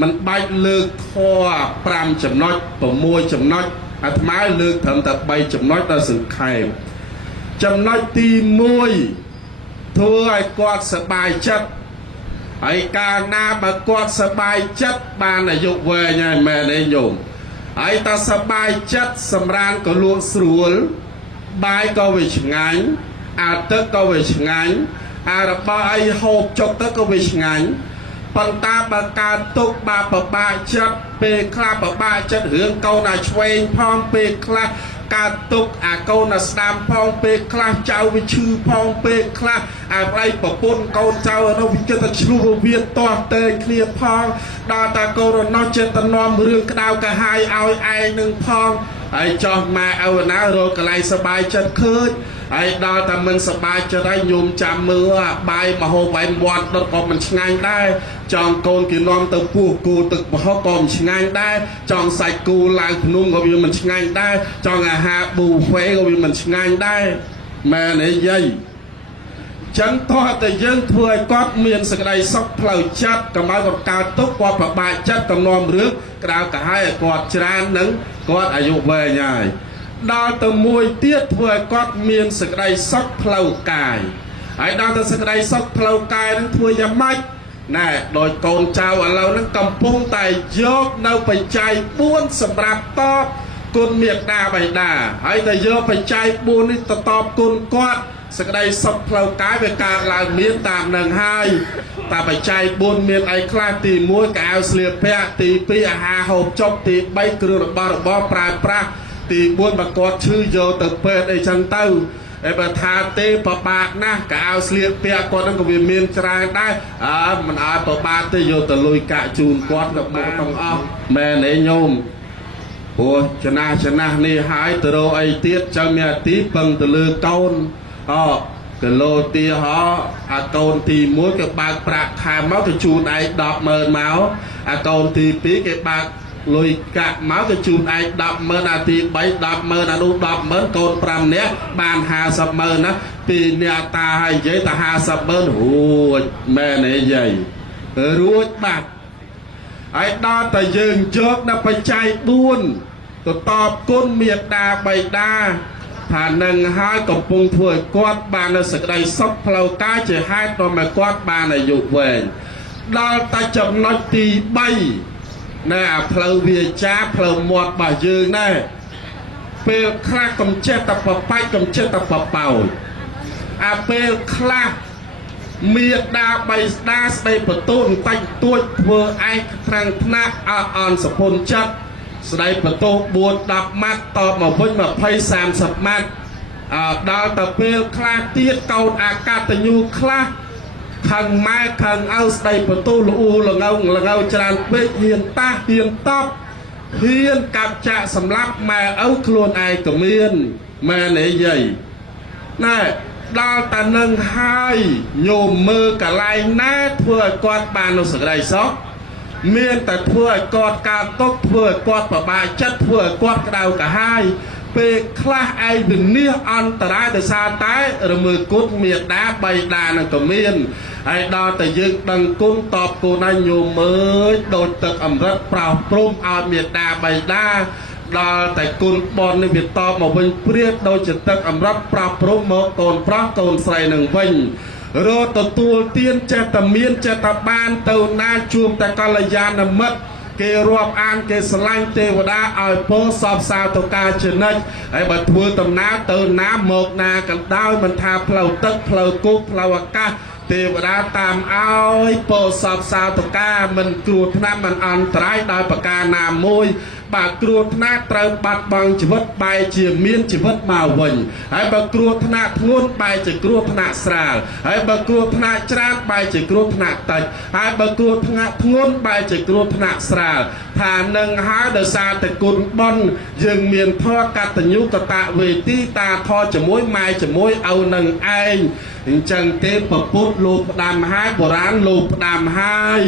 មិនបាច់លើកធម៌5ចំណុច6ចំណុចអាត្មាលើកត្រឹមតែ3ចំណុចដល់សង្ខេបចំណុចទី1ធ្វើឲ្យគាត់សប្បាយចិត្តហើយកាលណាបើគាត់សប្បាយចិត្តបានអាយុវែងហើយមែនទេញោមហើយតើសប្បាយចិត្តសម្រានក៏លក់ស្រួលបាយក៏វាឆ្ងាញ់អាទឹកក៏វាឆ្ងាញ់អារបស់អីហូបចុកទៅក៏វាឆ្ងាញ់ប៉ុន្តែបើកើតទុកបាបបាក់ចិត្តពេលខ្លះបបាក់ចិត្តរឿងកូនអាឆ្វេងផងពេលខ្លះកើតទុកអាកូនអាស្ដាំផងពេលខ្លះចៅវាឈឺផងពេលខ្លះអាប្រៃប្រពន្ធកូនចៅនោះវាចិត្តតែឆ្លោះវាទាស់តែគ្នាផងដល់តែកូនរណោះចិត្តតំណំរឿងក្តៅកាហាយឲ្យឯងនឹងផងហើយចោះម៉ែឪណារកកន្លែងសบายចិត្តឃើញហើយដល់តែមិនសบายចិត្តហើយញោមចាំមើលអាបាយមហូបបាយមាត់ដុតក៏មិនឆ្ងាញ់ដែរចង់កូនគេនាំទៅពោះគូទឹកបោះក៏មិនឆ្ងាញ់ដែរចង់សាច់គូឡើងភ្នំក៏វាមិនឆ្ងាញ់ដែរចង់អាហារប៊ូហ្វេក៏វាមិនឆ្ងាញ់ដែរម៉ែនេះយាយចឹងតោះតែយើងធ្វើឲ្យគាត់មានសេចក្តីសុខផ្លូវចិត្តកុំឲ្យគាត់កើតទុកគាត់ប្របាក់ចិត្តកំណំរឿងក្តៅកាហាយឲ្យគាត់ច្រើននឹងគាត់អាយុវែងហើយដល់ទៅមួយទៀតធ្វើឲ្យគាត់មានសេចក្តីសុខផ្លូវកាយហើយដល់ទៅសេចក្តីសុខផ្លូវកាយនឹងធ្វើយ៉ាងម៉េចណែដោយកូនចៅឥឡូវហ្នឹងកំពុងតែយកនៅបច្ច័យ4សម្រាប់តបគុណមេត្តាបិតាហើយតែយកបច្ច័យ4នេះទៅតបគុណគាត់សេចក្តីសុខផ្លូវកាយវាកើតឡើងមានតាមនឹងហើយតែបច្ច័យ4មានអីខ្លះទី1កៅស្លៀកពាក់ទី2អាហារហូបចុកទី3គ្រឿងរបស់របរប្រើប្រាស់ទី4បើគាត់ឈឺយកទៅពេទ្យអីចឹងទៅ បើថាទេប្របាកណាស់ក៏ឲ្យស្លៀកពាក់គាត់នឹងក៏វាមានច្រើនដែរមិនឲ្យប្របាកទេយកទៅលុយកាក់ជូនគាត់ក៏មកទាំងអស់មែនទេញោមព្រោះចំណាស់នេះហើយទៅរកអីទៀតចឹងមានទីពឹងទៅលើកូនគីឡូទីអាកូនទី1គេបើកប្រាក់ខែមកទៅជូនឯង 100000 មកអាកូនទី2គេបើកលុយកាក់មកទៅជូនឯង 100000 អាទី3 100000 អានោះ 100000 កូន 5 នាក់បាន 500000 ណាពីអ្នកតាឲ្យនិយាយតែ 500000 រួចមែនទេយាយរួចបាត់ហើយដល់តែយើងយកដល់បច្ច័យ4ទៅតបគុណមេត្តាបិតាថានឹងហើយកំពុងធ្វើឲ្យគាត់បាននូវសេចក្តីសុខផ្លូវកាយជាហេតុនាំឲ្យគាត់បានអាយុវែងដល់តែចំណុចទី3នៅអាផ្លូវវាចាផ្លូវមាត់របស់យើងដែរពេលខ្លះកំចេះតែបបាច់កំចេះតែបបោចអាពេលខ្លះមេដាបៃស្ដាស្ដីបន្ទូនតាច់ទួចធ្វើឯកត្រាំងថ្នាក់អន់សពុនចិត្តស្ដីបន្ទូ4 10ម៉ាត់តបមកវិញ20 30ម៉ាត់ដល់ទៅពេលខ្លះទៀតកូនអាកតញ្ញូខ្លះខាងម៉ែខាងឪស្ដីបន្ទូលូលងៅច្រើនពេកហ៊ានតាស់ហ៊ានតបហ៊ានកាប់ចាក់សម្លាប់ម៉ែឪខ្លួនឯងក៏មានម៉ែនេះយាយណែដល់តែនឹងហើយញោមមើលកន្លែងណាធ្វើឲ្យគាត់បាននូវសេចក្តីសុខមានតែធ្វើឲ្យគាត់កើតទុកធ្វើឲ្យគាត់ប្របាកចិត្តធ្វើឲ្យគាត់ក្តៅក្រហាយពេលខ្លះឯងវិនិច្ឆ័យអន្តរាយដោយសារតែរមើគុណមេដាបៃតានឹងក៏មានហើយដល់តែយើងដឹងគុណតបគុណឲ្យញោមមើលដូចទឹកអមរិតប្រោសព្រំឲ្យមេដាបៃតាដល់តែគុណបននេះវាតបមកវិញព្រាបដូចជាទឹកអមរិតប្រោសព្រំមកកូនប្រុសកូនស្រីនឹងវិញរត់ទទួលទានចេះតែមានចេះតែបានទៅណាជួបតែកល្យាណមិត្តគេរាប់អានគេស្រឡាញ់ទេវតាឲ្យពោសពសាទៅការចំណិចហើយបើធ្វើដំណើរទៅណាមកណាកណ្ដោយមិនថាផ្លូវទឹកផ្លូវគោកផ្លូវអាកាសទេវតាតាមឲ្យពោសពសាទៅការមិនគ្រោះថ្នាក់មិនអន្តរាយដោយប្រការណាមួយបើគ្រោះថ្នាក់ត្រូវបាត់បង់ជីវិតបែរជាមានជីវិតមកវិញហើយបើគ្រោះថ្នាក់ធ្ងន់បែរជាគ្រោះថ្នាក់ស្រាលហើយបើគ្រោះថ្នាក់ច្រើនបែរជាគ្រោះថ្នាក់តិចហើយបើគ្រោះថ្នាក់ធ្ងន់បែរជាគ្រោះថ្នាក់ស្រាលថានឹងហើយដោយសារតែគុណបុណ្យយើងមានធម៌កតញ្ញូកតវេទីតាធម៌ជាមួយម៉ែជាមួយឪនឹងឯងអញ្ចឹងទេប្រពុតលោកផ្ដាំហើយបុរាណលោកផ្ដាំហើយ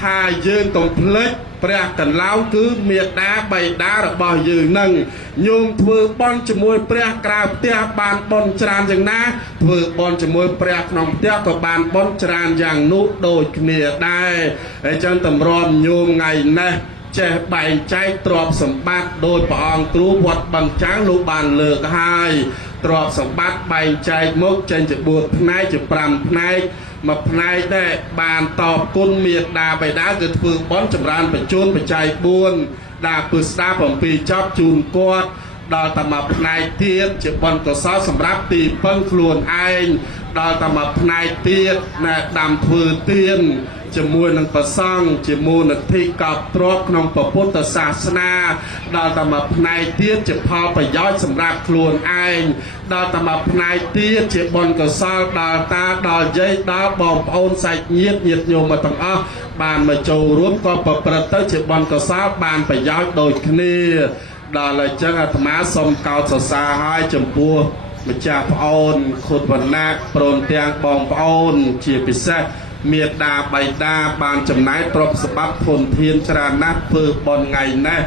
ថាយើងកុំភ្លេចព្រះកន្លៅគឺមេដាបៃតារបស់យើងនឹងញោមធ្វើបន់ជាមួយព្រះក្រៅផ្ទះបានបន់ច្រើនយ៉ាងណាធ្វើបន់ជាមួយព្រះក្នុងផ្ទះក៏បានបន់ច្រើនយ៉ាងនោះដូចគ្នាដែរអញ្ចឹងតម្រាំញោមថ្ងៃនេះចេះបែងចែកទ្រព្យសម្បត្តិដោយព្រះអង្គគ្រូវត្តបឹងចាងលោកបានលើកហើយទ្រព្យសម្បត្តិបែងចែកមកចេញជា4ផ្នែកជា5ផ្នែកមួយផ្នែកដែរបានតបគុណមេដាបៃតាគឺធ្វើបន់ចម្រើនបញ្ជូនបច្ច័យ4ដែលពឹស្ដាប់អំពីចប់ជូនគាត់ដល់តែមួយផ្នែកទៀតជាបន់កុសលសម្រាប់ទីពឹងខ្លួនឯងដល់តែមួយផ្នែកទៀតណែដាំធ្វើទៀនជាមួយនឹងប្រសង់ជាមួយនឹងធិកោបទ្របក្នុងពុទ្ធសាសនាដល់តែមួយផ្នែកទៀតជាផលប្រយោជន៍សម្រាប់ខ្លួនឯងដល់តែមួយផ្នែកទៀតជាបុណ្យកុសលដល់តាដល់យាយដល់បងប្អូនសាច់ញាតិញោមមកទាំងអស់បានមកចូលរួមក៏ប្រព្រឹត្តទៅជាបុណ្យកុសលបានប្រយោជន៍ដូចគ្នាដល់អញ្ចឹងអាត្មាសូមកោតសរសើរឲ្យចំពោះម្ចាស់ប្អូនខុតវណ្ណាព្រមទាំងបងប្អូនជាពិសេសមេដាបៃតាបានចំណាយទ្រព្យសម្បត្តិធនធានច្រើនណាស់ធ្វើបន់ថ្ងៃនេះ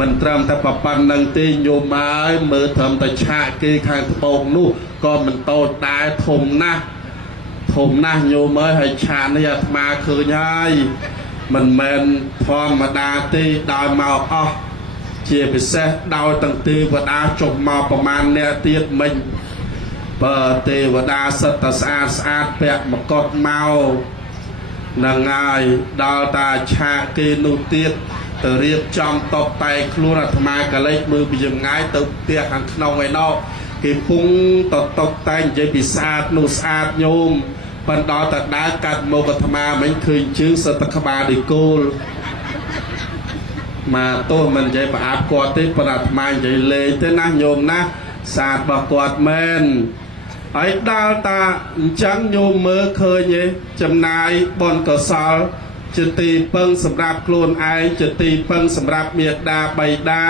មិនត្រឹមតែប៉ុណ្្នឹងទេញោមហើយមើលត្រឹមតែឆាកគេខាងត្បូងនោះក៏មិនតូចដែរធំណាស់ញោមហើយឆាកនេះអាត្មាឃើញហើយមិនមែនធម្មតាទេដោយមកអស់ជាពិសេសដោយទាំងទេវតាចុះមកប្រមាណអ្នកទៀតមិញបើទេវតាសិតតែស្អាតពាក់មកុដមកនឹងហើយដល់តាឆាកគេនោះទៀតទៅរៀបចំតបតែងខ្លួនអាត្មាកលេចមើលពីចម្ងាយទៅផ្ទះខាងក្នុងឯណោះគេពុងតបតែងនិយាយពីស្អាតនោះស្អាតញោមប៉ុន្តែដល់តែដើរកាត់មកអាត្មាមិនឃើញជើងសិតតែក្បាលដូចគោលមកទោះមិននិយាយប្រអាប់គាត់ទេប៉ុន្តែអាត្មានិយាយលេងទេណាញោមណាស្អាតរបស់គាត់មែន ហើយដល់តាអញ្ចឹងញោមមើលឃើញទេចំណាយបុណ្យកុសលជាទីពឹងសម្រាប់ខ្លួនឯងជាទីពឹងសម្រាប់មេត្តាបិតា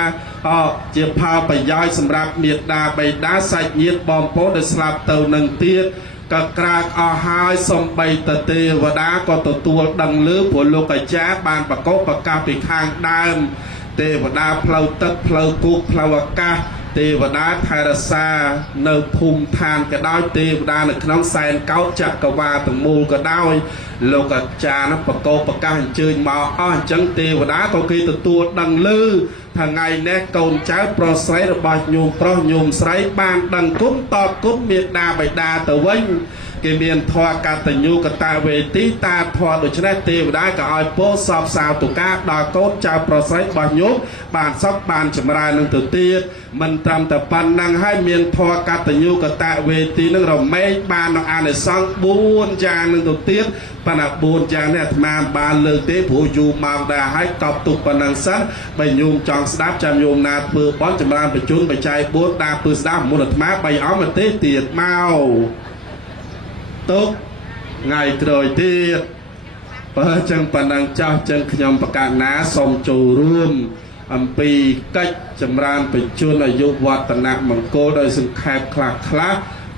ជាផលប្រយោជន៍សម្រាប់មេត្តាបិតាសាច់ញាតិបងប្អូនដែលស្លាប់ទៅនឹងទៀតក៏ក្រាកអស់ហើយសំបីតទេវតាក៏ទទួលដឹងឮព្រោះលោកអាចារ្យបានប្រកបប្រកាសពីខាងដើមទេវតាផ្លូវទឹកផ្លូវគោកផ្លូវអាកាសទេវតាថែរក្សានៅភូមិឋានក៏ដោយទេវតានៅក្នុងសែនកោដ្ឋចក្រវាឡទាំងមូលក៏ដោយលោកអាចារ្យនោះប្រកបប្រកាសអញ្ជើញមកអស់អញ្ចឹងទេវតាក៏គេទទួលដឹងឮថ្ងៃនេះកូនចៅប្រុសស្រីរបស់ញោមប្រុសញោមស្រីបានដឹងគុណតបគុណមេត្តាបិតាទៅវិញគេមានធម៌កតញ្ញូកតវេទីតាធម៌ដូច្នេះទេវតាក៏ឲ្យពោសពសាវតុកាដល់កូនចៅប្រុសស្រីរបស់ញោមបានសុខបានចម្រើននឹងទៅទៀតមិនត្រឹមតែប៉ុណ្ណឹងហើយមានធម៌កតញ្ញូកតវេទីនឹងរមែងបាននៅអានិសង្ឃ4យ៉ាងនឹងទៅទៀតប៉ុន្តែ4យ៉ាងនេះអាត្មាបានលើកទេព្រោះយូរមកដែរហើយកប់ទុកប៉ុណ្ណឹងសិនបើញោមចង់ស្ដាប់ចាំញោមណាធ្វើបន់ចម្រើនបញ្ជូនបច្ច័យ4ដាធ្វើស្ដាប់មុនអាត្មា3អង្គមកទេទៀតមកទុកថ្ងៃក្រោយទៀតបើចឹងប៉ុណ្ណឹងចោះចឹងខ្ញុំប្រកាសណាសូមចូលរួមអំពីកិច្ចចម្រើនបញ្ជូនអាយុវឌ្ឍនមង្គលដោយសង្ខេបខ្លះ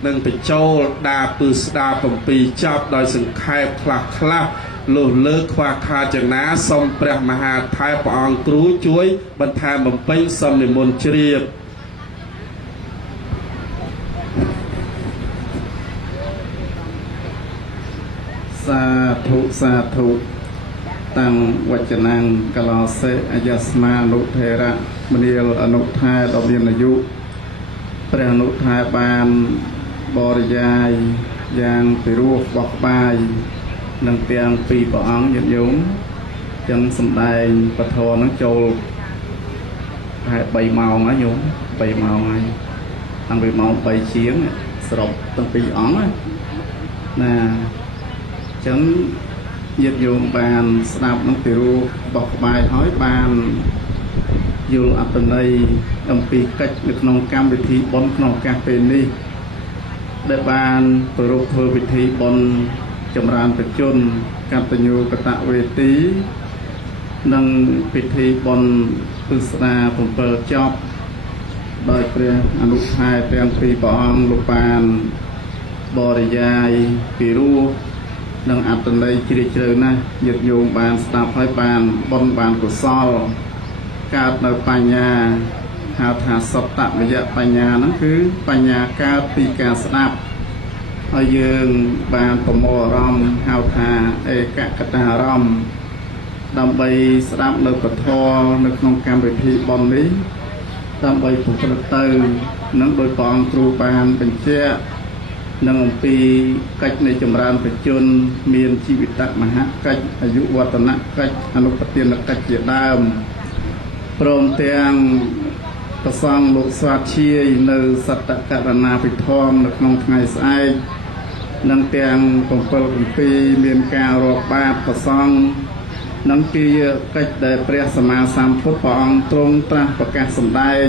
និងបញ្ចូលដាពឺស្ដាប់អំពីចប់ដោយសង្ខេបខ្លះលុះលើកខ្វះខាតចំណាសូមព្រះមហាថៃព្រះអង្គគ្រូជួយបន្ថែមបំពេញសូមនិមន្តជ្រាបសាធុសាធុតាំងវចនាងកលោសេអយស្មានុថេរៈមនាលអនុថែដ៏មានអាយុព្រះអនុថែបានបរិយាយយ៉ាងពិរោះបោះក្បាយនឹងទាំងពីរព្រះអង្គញាតិញោមចឹងសម្ដែងពធនឹងចូលតែ3ម៉ោងហើយញោម3ម៉ោងហើយតាំងពីម៉ោង3ជាងសរុបទាំងពីរអង្គណាចឹងញាតិញោមបានស្ដាប់នឹងពីរោះបោះក្បាយហើយបានយល់អត្ថន័យអំពីកិច្ចនៅក្នុងកម្មវិធីបុណ្យក្នុងឱកាសពេលនេះដែលបានប្រពធ្វើពិធីបុណ្យចម្រើនបញ្ជូនកតញ្ញូកតវេទីនិងពិធីបុណ្យទិស្ដា7ចប់ដោយព្រះអនុថែទាំងពីរព្រះអង្គលោកបានបរិយាយពីរោះនិងអត្ថន័យជ្រាលជ្រៅណាស់ញាតិញោមបានស្ដាប់ហើយបានបុណ្យបានកុសលកើតនៅបញ្ញាហៅថាសតមយៈបញ្ញាហ្នឹងគឺបញ្ញាកើតពីការស្ដាប់ហើយយើងបានប្រមូលអារម្មណ៍ហៅថាឯកកតាអារម្មណ៍ដើម្បីស្ដាប់នៅពធនៅក្នុងកម្មវិធីបុណ្យនេះដើម្បីប្រព្រឹត្តទៅនឹងដោយព្រះអង្គគ្រូបានបញ្ជាក់នឹងអំពីកិច្ចនៃចម្រើនបញ្ជូនមានជីវិតមហកិច្ចអាយុវឌ្ឍនកិច្ចអនុប្រទានកិច្ចជាដើមព្រមទាំងប្រសងលោកស្វាធ្យាយនៅសត្តករណាភិធម្មនៅក្នុងថ្ងៃស្អែកនិងទាំង7អំពីមានការរាប់បាតប្រសងនិងជាកិច្ចដែលព្រះសម្មាសម្ពុទ្ធព្រះអង្គទ្រង់ត្រាស់ប្រកាសសម្ដែង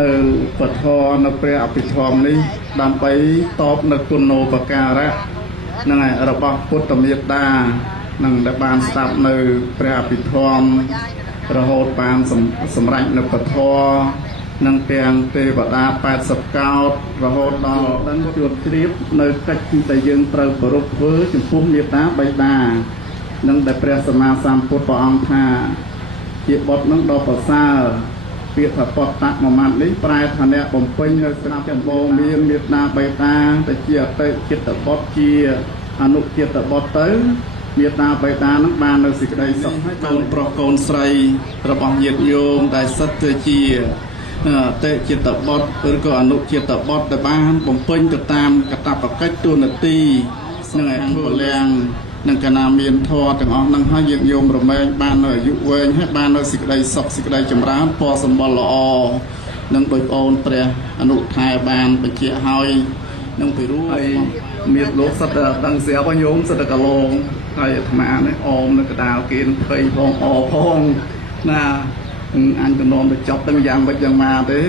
នៅពធនៅព្រះអភិធម្មនេះដើម្បីតបនៅគុណូបការៈនឹងរបស់ពុទ្ធមេត្តានឹងដែលបានស្ដាប់នៅព្រះអភិធម្មរហូតបានសម្រេចនៅពធនិងទាំងទេវតា80កោដរហូតដល់ដឹងជួនជ្រាបនៅកិច្ចដែលយើងត្រូវគោរពធ្វើចំពោះមេត្តាបិតានឹងដែលព្រះសម្មាសម្ពុទ្ធព្រះអង្គថាជាបុត្រនឹងដ៏ប្រសើរពាក្យថាបតតៈមួយម៉ាត់នេះប្រែថាអ្នកបំពេញនៅស្រាប់ចម្បងមានមេត្តាបិតាទៅជាអតិចិត្តបុត្រជាអនុចិត្តបុត្រទៅមេត្តាបិតានឹងបាននៅសេចក្តីសុខហើយកូនប្រុសកូនស្រីរបស់ញាតិញោមដែលសិតទៅជាអតិចិត្តបុត្រឬក៏អនុចិត្តបុត្រដែលបានបំពេញទៅតាមកតបកិច្ចទូនាទីនឹងឯងពលំនឹងកណាមានធម៌ទាំងអស់នឹងហើយញាតិញោមរមែងបាននៅអាយុវែងហើយបាននៅសេចក្តីសុខសេចក្តីចម្រើនពណ៌សម្បុរល្អនឹងដោយប្អូនព្រះអនុថែបានបញ្ជាក់ហើយនឹងពីរោះហើយមានលោកសិតដឹងស្រាប់ញោមសិតកឡងហើយអាត្មានេះអមនៅកដាលគេនឹងភ័យផងអផងណាអញទៅនាំទៅចប់ទៅយ៉ាងម៉េចយ៉ាងម៉ាទេ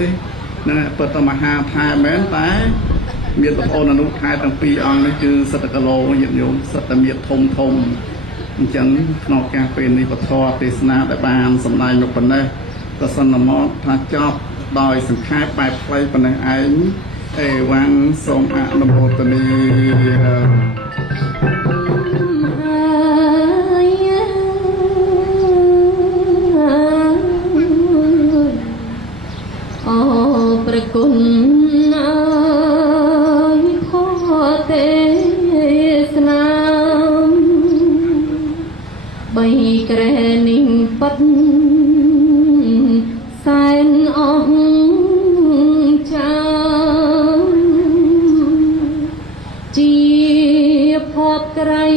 ណាពិតតែមហាថែមែនតែ មានបងប្អូនអនុខេត្តទាំងពីរអង្គនេះគឺសតគីឡូញាតិញោមសតមៀតធំអញ្ចឹងក្នុងការពេលនេះពធទេសនាដែលបានសម្ដែងមកប៉ុណ្ណេះក៏សន្មតថាចប់ដោយសង្ខេបបែបខ្លីប៉ុណ្ណេះឯងអេវ៉ាន់សូមអនុមោទនាអូប្រគុណអើយធម៌ទេសនាបីក្រែនេះប៉ិតសែនអង្ចាជាភពក្រៃ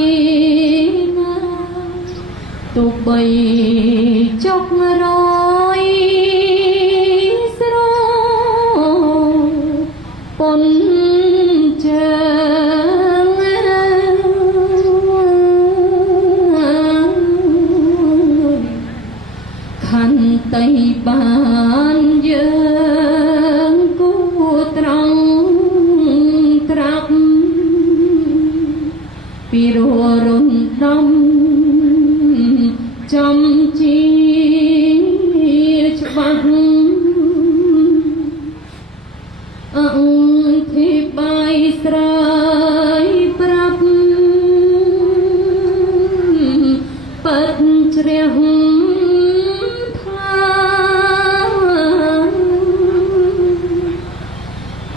ណាទុបីចុករយស្រពនជើងខន្តីបានយើងគូត្រង់ត្រាប់ពីររំដំចំជាច្បាស់អង្គធីបាយស្រ័យប្រាប់ប៉ិតជ្រះថា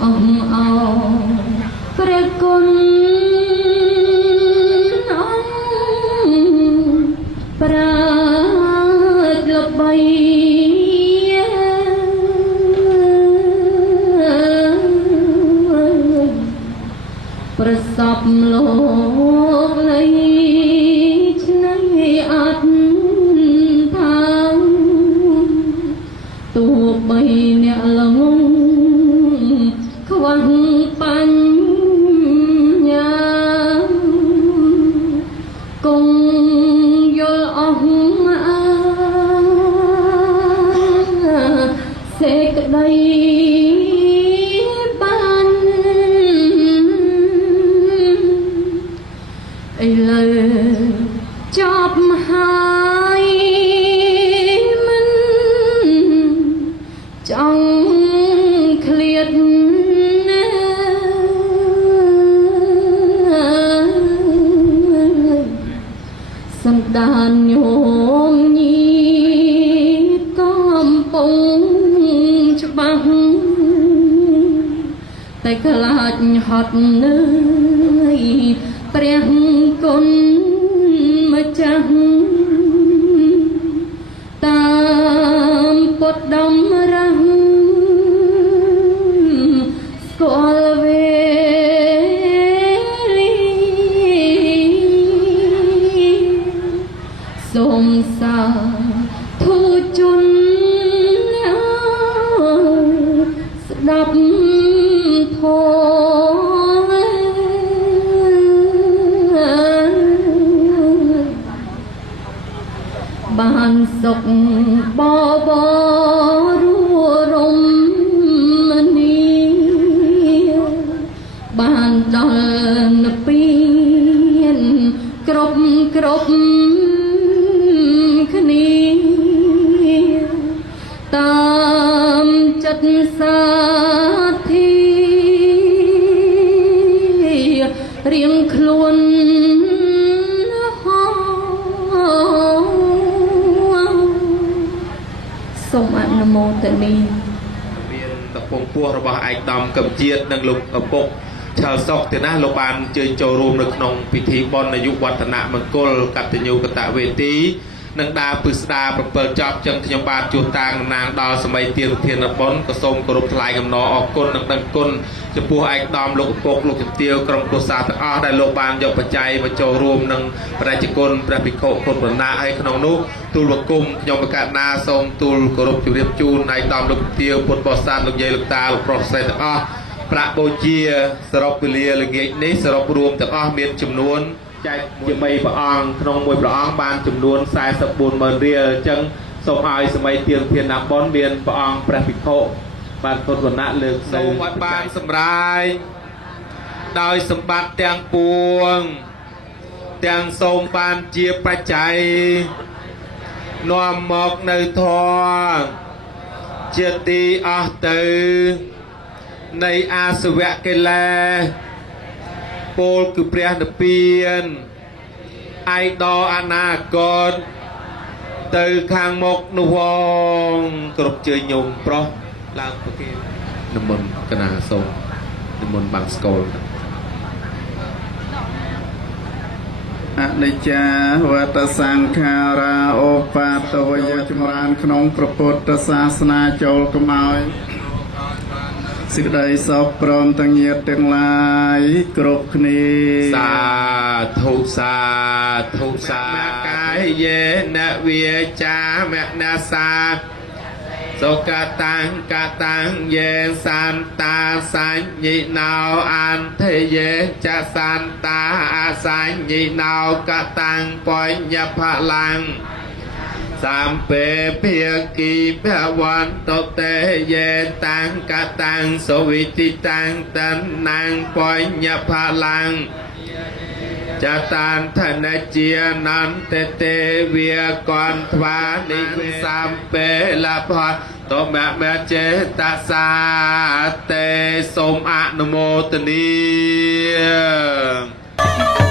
អង្គអោព្រះគុណប្រាជ្ញល្បីប្រសពលោកលីឆ្នៃអត់ថាទោះបីអ្នកល្ងងខ្វះបញ្ញាគង់យល់អស់សេចក្តីបានឥឡូវចប់ហើយមិនចង់ឃ្លាតណាសម្ដានញោមញីកំពុងច្បាស់តែខ្លាចហត់នឿយព្រះគុណម្ចាស់តាមពុតដំរាំស្គាល់វេលាសូមសាធុជនស្ដាប់ធម៌បានសុខបបរួរមនីបានដល់និព្វានគ្រប់គ្នាតាមចិត្តសាធិរៀងខ្លួនសូមអនុមោទនាមានតពងពោះរបស់ឯកឧត្តមកឹមជាតិនិងលោកឪពុកឆើសុកទេណាលោកបានជើញចូលរួមនៅក្នុងពិធីបុណ្យអាយុវឌ្ឍនមង្គលកតញ្ញូកតវេទីនិងដើរពិស្ដា7ចប់ចឹងខ្ញុំបាទជួបតាំងតំណាងដល់សម័យទានធានបុណ្យក៏សូមគោរពថ្លែងអំណរអគុណនិងដឹងគុណចំពោះឯកឧត្តមលោកឪពុកលោកជំទាវក្រុមគ្រួសារទាំងអស់ដែលលោកបានយកបច្ច័យមកចូលរួមនឹងប្រជាជនព្រះភិក្ខុគុណបណ្ណាហើយក្នុងនោះទូលបង្គំខ្ញុំបកណាសូមទូលគោរពជម្រាបជូនឯកឧត្តមលោកជំទាវពុទ្ធបរិស័ទលោកយាយលោកតាលោកប្រុសស្រីទាំងអស់ប្រាក់បូជាសរុបវេលាល្ងាចនេះសរុបរួមទាំងអស់មានចំនួនចែកជា3ព្រះអង្គក្នុងមួយព្រះអង្គបានចំនួន440000រៀលអញ្ចឹងសូមឲ្យសម័យទានធានបុណ្យមានព្រះអង្គព្រះភិក្ខុបានពុទ្ធវណ្ណៈលើកសូមបានសម្រាយ ដោយសម្បត្តិទាំងពួងទាំងសូមបានជាបច្ច័យនាំមកនៅធម៌ជាទីអស់ទៅនៃអាសវៈកិលេសពោលគឺព្រះនិព្វានឯដល់អនាគតទៅខាងមុខនោះវងគ្រប់ជើញញោមប្រុសឡើងប្រគេននិមន្តកណាសូមនិមន្តបាំងស្គល អនិច្ចាវតសង្ខារាអូបាតវយចម្រើនក្នុងព្រះពុទ្ធសាសនាចូលកុំឲ្យសេចក្តីសុខព្រមទាំងញាតិទាំងឡាយគ្រប់គ្នា សាធុសាធុសាកាយយេនវិចាមនាសាសុគតាំងកតាំងយេសន្តាសញ្ញិណោអន្តយេចសន្តាអសញ្ញិណោកតាំងបញ្ញផលាំងសំពេភាគីភវន្តតេយេតាំងកតាំងសវិតិតាំងតណាំងបញ្ញផលាំងចតានធនជានន្តទេវាកនថ្វានិសំពេលផតតមមេចេតសាតេសូមអនុមោទនា